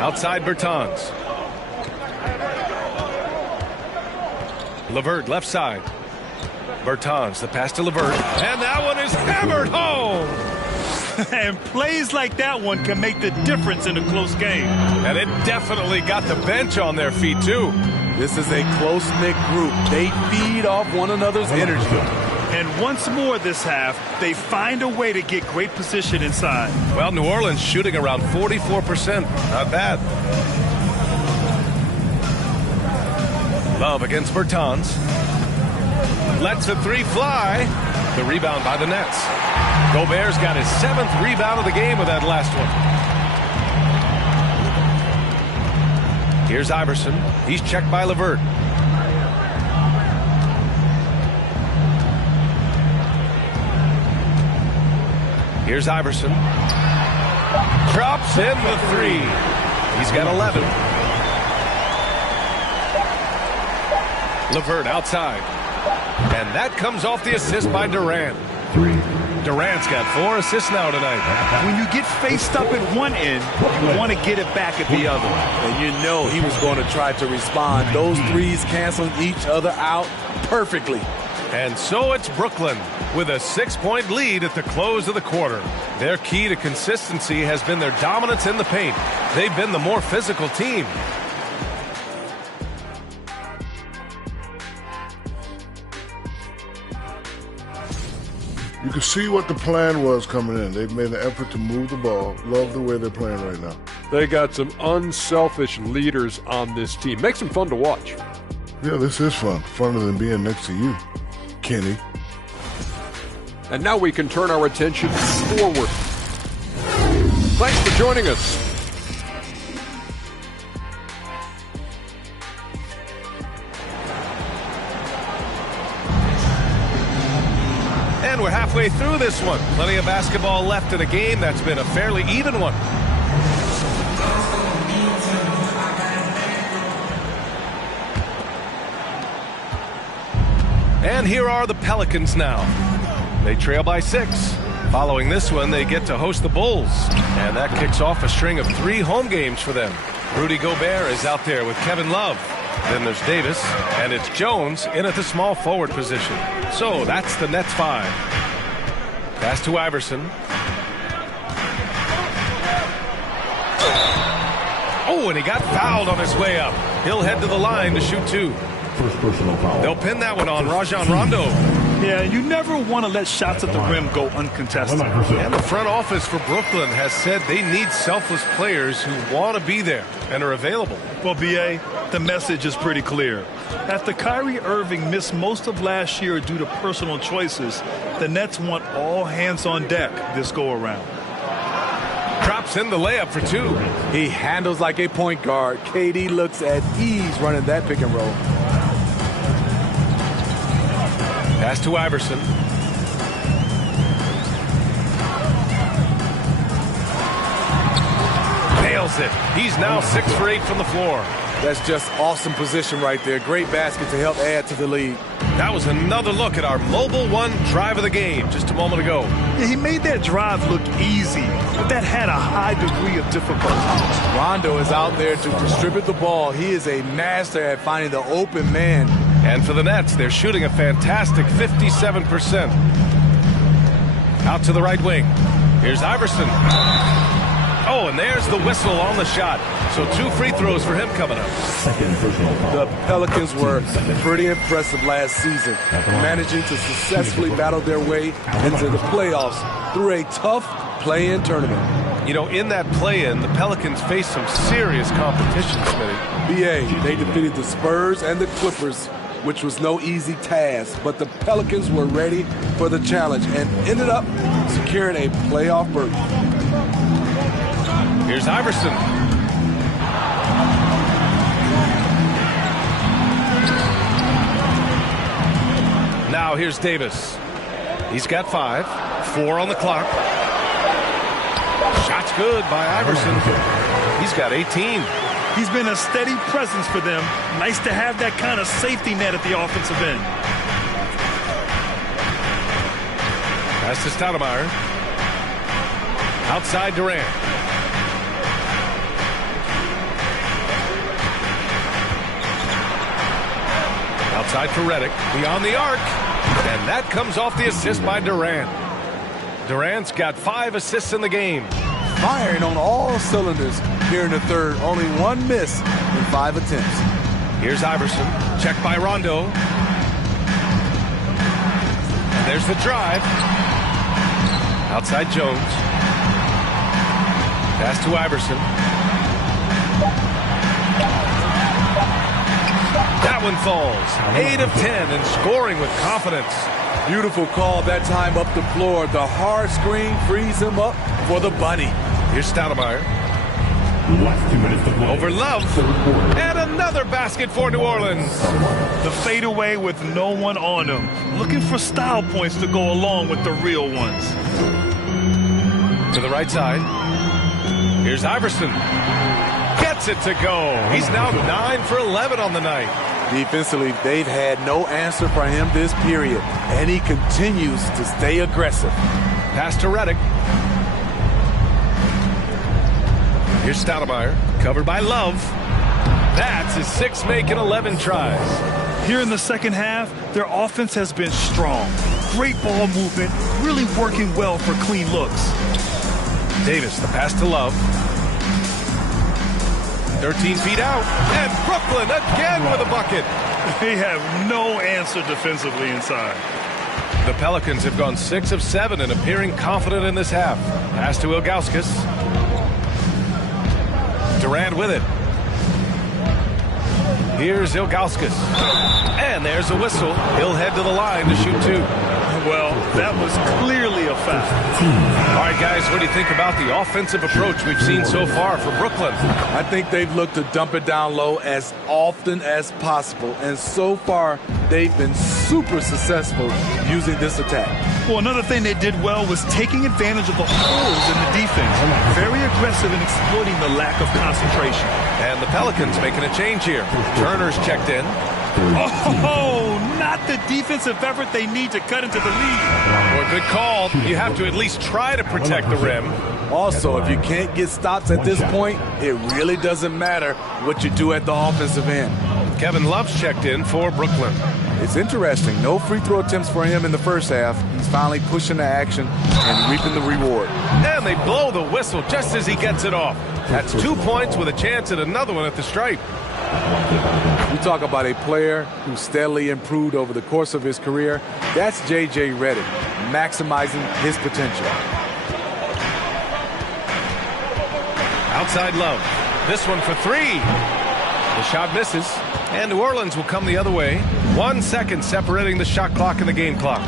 Outside Bertans. LeVert left side. Bertans, the pass to LeVert. And that one is hammered home. And plays like that one can make the difference in a close game. And it definitely got the bench on their feet, too. This is a close-knit group. They feed off one another's energy. And once more this half, they find a way to get great position inside. Well, New Orleans shooting around 44%. Not bad. Love against Bertans. Lets the 3 fly. The rebound by the Nets. Gobert's got his 7th rebound of the game with that last one. Here's Iverson. He's checked by LeVert. Here's Iverson. Drops in the 3. He's got 11. LeVert outside. And that comes off the assist by Durant. Durant's got 4 assists now tonight. When you get faced up at one end, you want to get it back at the other. And you know he was going to try to respond. Those threes canceling each other out perfectly. And so it's Brooklyn with a 6-point lead at the close of the quarter. Their key to consistency has been their dominance in the paint. They've been the more physical team. You can see what the plan was coming in. They've made an effort to move the ball. Love the way they're playing right now. They got some unselfish leaders on this team. Makes them fun to watch. Yeah, this is fun. Funner than being next to you, Kenny. And now we can turn our attention forward. Thanks for joining us. And we're halfway through this one. Plenty of basketball left in a game that's been a fairly even one. And here are the Pelicans now. They trail by 6. Following this one, they get to host the Bulls. And that kicks off a string of 3 home games for them. Rudy Gobert is out there with Kevin Love. Then there's Davis, and it's Jones in at the small forward position. So that's the Nets 5. Pass to Iverson. Oh, and he got fouled on his way up. He'll head to the line to shoot 2. First personal foul. They'll pin that one on Rajon Rondo. Yeah, you never want to let shots at the rim go uncontested. And the front office for Brooklyn has said they need selfless players who want to be there and are available. Well, B.A., the message is pretty clear. After Kyrie Irving missed most of last year due to personal choices, the Nets want all hands on deck this go-around. Drops in the layup for 2. He handles like a point guard. KD looks at ease running that pick and roll. Pass to Iverson. Nails it. He's now 6 for 8 from the floor. That's just awesome position right there. Great basket to help add to the lead. That was another look at our Mobile One drive of the game just a moment ago. Yeah, he made that drive look easy, but that had a high degree of difficulty. Rondo is out there to distribute the ball. He is a master at finding the open man. And for the Nets, they're shooting a fantastic 57%. Out to the right wing. Here's Iverson. Oh, and there's the whistle on the shot. So 2 free throws for him coming up. The Pelicans were pretty impressive last season, managing to successfully battle their way into the playoffs through a tough play-in tournament. You know, in that play-in, the Pelicans faced some serious competition, Smitty. BA, they defeated the Spurs and the Clippers, which was no easy task, but the Pelicans were ready for the challenge and ended up securing a playoff berth. Here's Iverson. Now here's Davis. He's got 5. 4 on the clock. Shot's good by Iverson. He's got 18. He's been a steady presence for them. Nice to have that kind of safety net at the offensive end. Pass to Stoudemire. Outside Durant. Outside for Redick. Beyond the arc. And that comes off the assist by Durant. Durant's got 5 assists in the game. Firing on all cylinders here in the third. Only 1 miss in 5 attempts. Here's Iverson. Checked by Rondo. And there's the drive. Outside Jones. Pass to Iverson. That one falls. 8 of 10 and scoring with confidence. Beautiful call that time up the floor. The hard screen frees him up for the bunny. Here's Stoudemire. Over Love. And another basket for New Orleans. The fadeaway with no one on him. Looking for style points to go along with the real ones. To the right side. Here's Iverson. Gets it to go. He's now 9 for 11 on the night. Defensively, they've had no answer for him this period, and he continues to stay aggressive. Pass to Redick. Here's Stoudemire, covered by Love. That's his 6th make in 11 tries. Here in the second half, their offense has been strong. Great ball movement, really working well for clean looks. Davis, the pass to Love. 13 feet out, and Brooklyn again with a bucket. They have no answer defensively inside. The Pelicans have gone 6 of 7 and appearing confident in this half. Pass to Ilgauskas. Durant with it. Here's Ilgauskas. And there's a whistle. He'll head to the line to shoot 2. Well, that was clearly a foul. All right, guys, what do you think about the offensive approach we've seen so far for Brooklyn? I think they've looked to dump it down low as often as possible, and so far they've been super successful using this attack. Well, another thing they did well was taking advantage of the holes in the defense. Very aggressive in exploiting the lack of concentration. And the Pelicans making a change here. Turner's checked in. Oh, not the defensive effort they need to cut into the lead. Well, good call. You have to at least try to protect the rim. Also, if you can't get stops at this point, it really doesn't matter what you do at the offensive end. Kevin Love's checked in for Brooklyn. It's interesting. No free throw attempts for him in the first half. He's finally pushing the action and reaping the reward. And they blow the whistle just as he gets it off. That's 2 points with a chance at another one at the stripe. You talk about a player who steadily improved over the course of his career. That's J.J. Redick, maximizing his potential. Outside Love. This one for three. The shot misses, and New Orleans will come the other way. 1 second separating the shot clock and the game clock.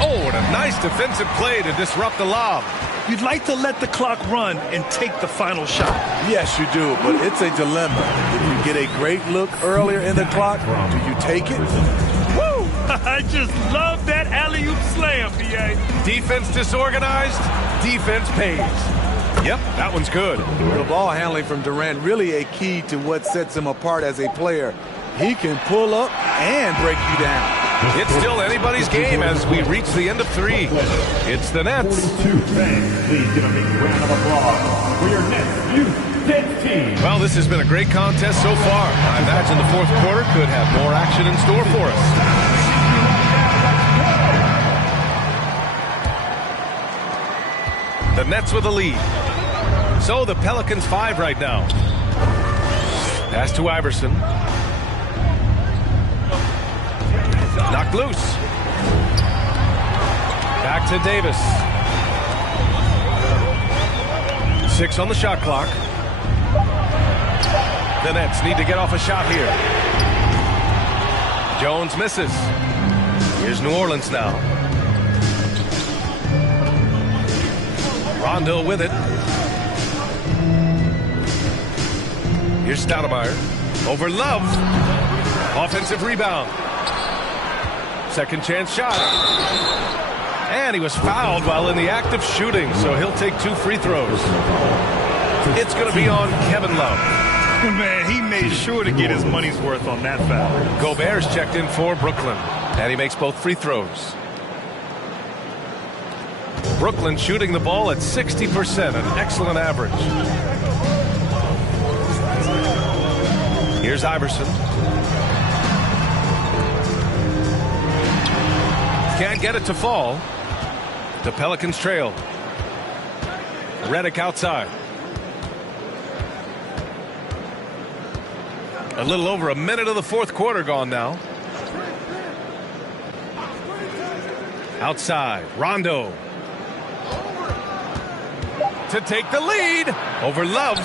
Oh, and a nice defensive play to disrupt the lob. You'd like to let the clock run and take the final shot. Yes, you do, but it's a dilemma. If you get a great look earlier in the clock, do you take it? Woo! I just love that alley-oop slam, B.A. Defense disorganized, defense pays. Yep, that one's good. The ball handling from Durant really a key to what sets him apart as a player. He can pull up and break you down. It's still anybody's game as we reach the end of three. It's the Nets. Please give a big round of applause for your Nets Youth Kids team. Well, this has been a great contest so far. I imagine the fourth quarter could have more action in store for us. The Nets with a lead. So the Pelicans 5 right now. Pass to Iverson. Knocked loose. Back to Davis. 6 on the shot clock. The Nets need to get off a shot here. Jones misses. Here's New Orleans now. Rondo with it. Here's Stoudemire. Over Love. Offensive rebound. Second chance shot. And he was fouled while in the act of shooting, so he'll take 2 free throws. It's going to be on Kevin Love. Man, he made sure to get his money's worth on that foul. Gobert's checked in for Brooklyn, and he makes both free throws. Brooklyn shooting the ball at 60%, an excellent average. Here's Iverson. Can't get it to fall. The Pelicans trail. Redick outside. A little over a minute of the fourth quarter gone now. Outside, Rondo. To take the lead over Love.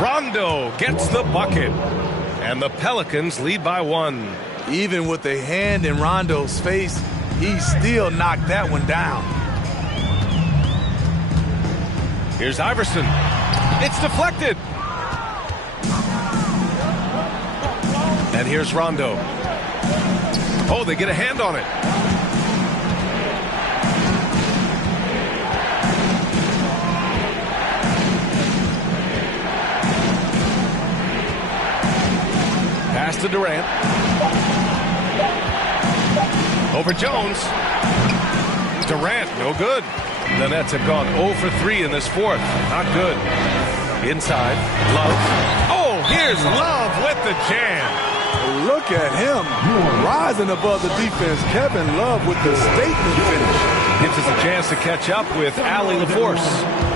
Rondo gets the bucket. And the Pelicans lead by 1. Even with a hand in Rondo's face, he still knocked that one down. Here's Iverson. It's deflected. And here's Rondo. Oh, they get a hand on it. Pass to Durant. Over Jones. Durant, no good. The Nets have gone 0 for 3 in this fourth. Not good. Inside, Love. Oh, here's Love with the jam. Look at him rising above the defense. Kevin Love with the statement finish. Gives us a chance to catch up with Allie LaForce.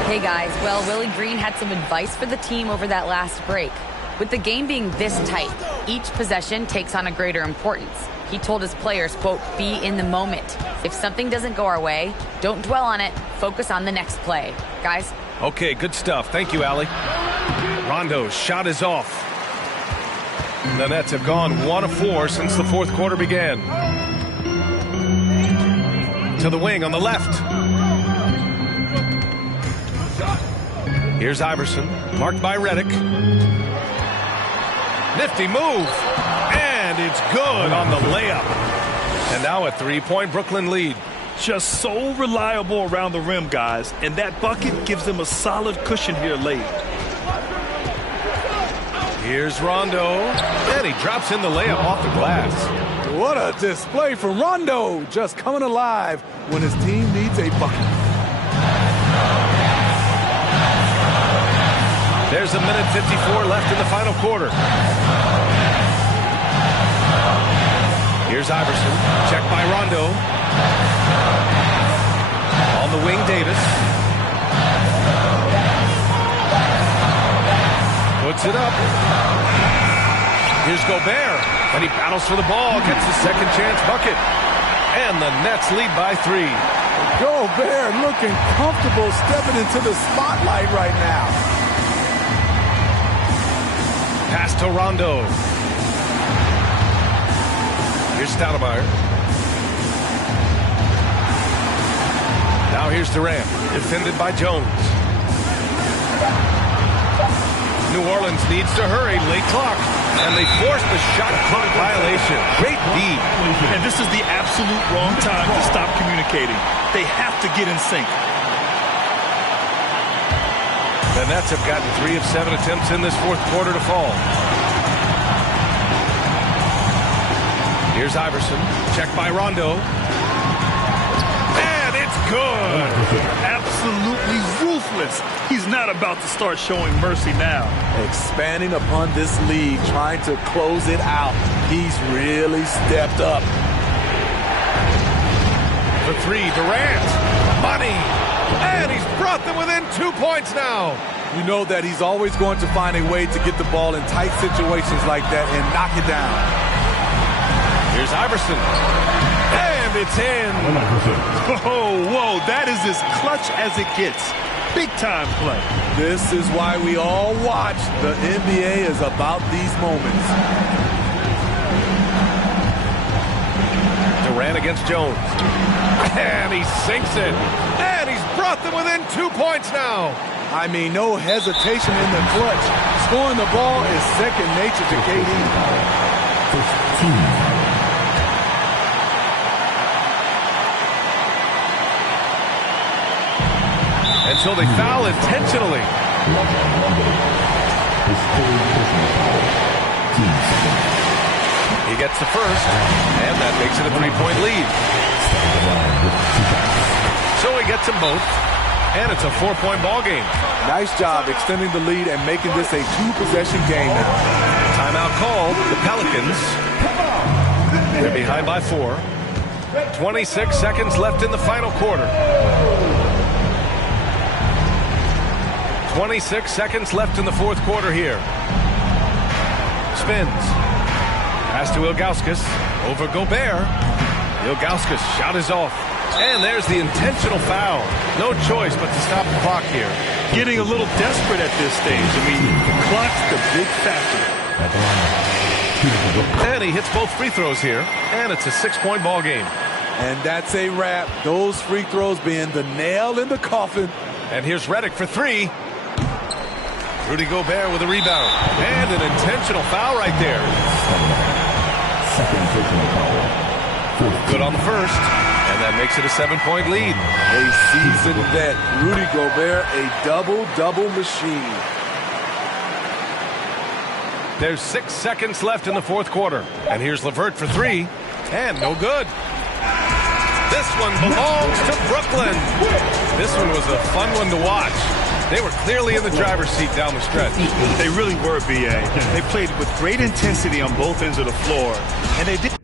Hey guys, well, Willie Green had some advice for the team over that last break. With the game being this tight, each possession takes on a greater importance. He told his players, quote, be in the moment. If something doesn't go our way, don't dwell on it. Focus on the next play. Guys? Okay, good stuff. Thank you, Allie. Rondo's shot is off. The Nets have gone 1 of 4 since the fourth quarter began. To the wing on the left. Here's Iverson, marked by Redick. Nifty move. And it's good on the layup. And now a 3-point Brooklyn lead. Just so reliable around the rim, guys. And that bucket gives them a solid cushion here late. Here's Rondo. And he drops in the layup off the glass. What a display from Rondo, just coming alive when his team needs a bucket. There's a minute 54 left in the final quarter. Here's Iverson, checked by Rondo. On the wing, Davis. Puts it up. Here's Gobert, and he battles for the ball, gets the second chance bucket. And the Nets lead by 3. Gobert looking comfortable stepping into the spotlight right now. Pass to Rondo. Here's Stoudemire. Now here's Durant, defended by Jones. New Orleans needs to hurry, late clock, and they force the shot clock violation. Great D. And this is the absolute wrong time to stop communicating. They have to get in sync. The Nets have gotten 3 of 7 attempts in this fourth quarter to fall. Here's Iverson, checked by Rondo. And it's good. Absolutely ruthless. He's not about to start showing mercy now. Expanding upon this lead, trying to close it out. He's really stepped up. For 3, Durant. Money. And he's brought them within 2 points now. You know that he's always going to find a way to get the ball in tight situations like that and knock it down. Here's Iverson. And it's in. Whoa, that is as clutch as it gets. Big time play. This is why we all watch. The NBA is about these moments. Durant against Jones. And he sinks it. And he's brought them within 2 points now. I mean, no hesitation in the clutch. Scoring the ball is second nature to KD. 15. Until they foul intentionally. He gets the first, and that makes it a 3-point lead. So he gets them both, and it's a 4-point ball game. Nice job extending the lead and making this a 2-possession game. Timeout called. The Pelicans. They're behind by 4. 26 seconds left in the final quarter. 26 seconds left in the fourth quarter here. Spins. Pass to Ilgauskas. Over Gobert. Ilgauskas' shot is off. And there's the intentional foul. No choice but to stop the clock here. Getting a little desperate at this stage. I mean, the clock's the big factor. And he hits both free throws here. And it's a 6-point ball game. And that's a wrap. Those free throws being the nail in the coffin. And here's Redick for 3. Rudy Gobert with a rebound. And an intentional foul right there. Good on the first. And that makes it a 7-point lead. A seasoned vet. Rudy Gobert, a double-double machine. There's 6 seconds left in the fourth quarter. And here's LeVert for 3. And no good. This one belongs to Brooklyn. This one was a fun one to watch. They were clearly in the driver's seat down the stretch. They really were, B.A. They played with great intensity on both ends of the floor. And they did.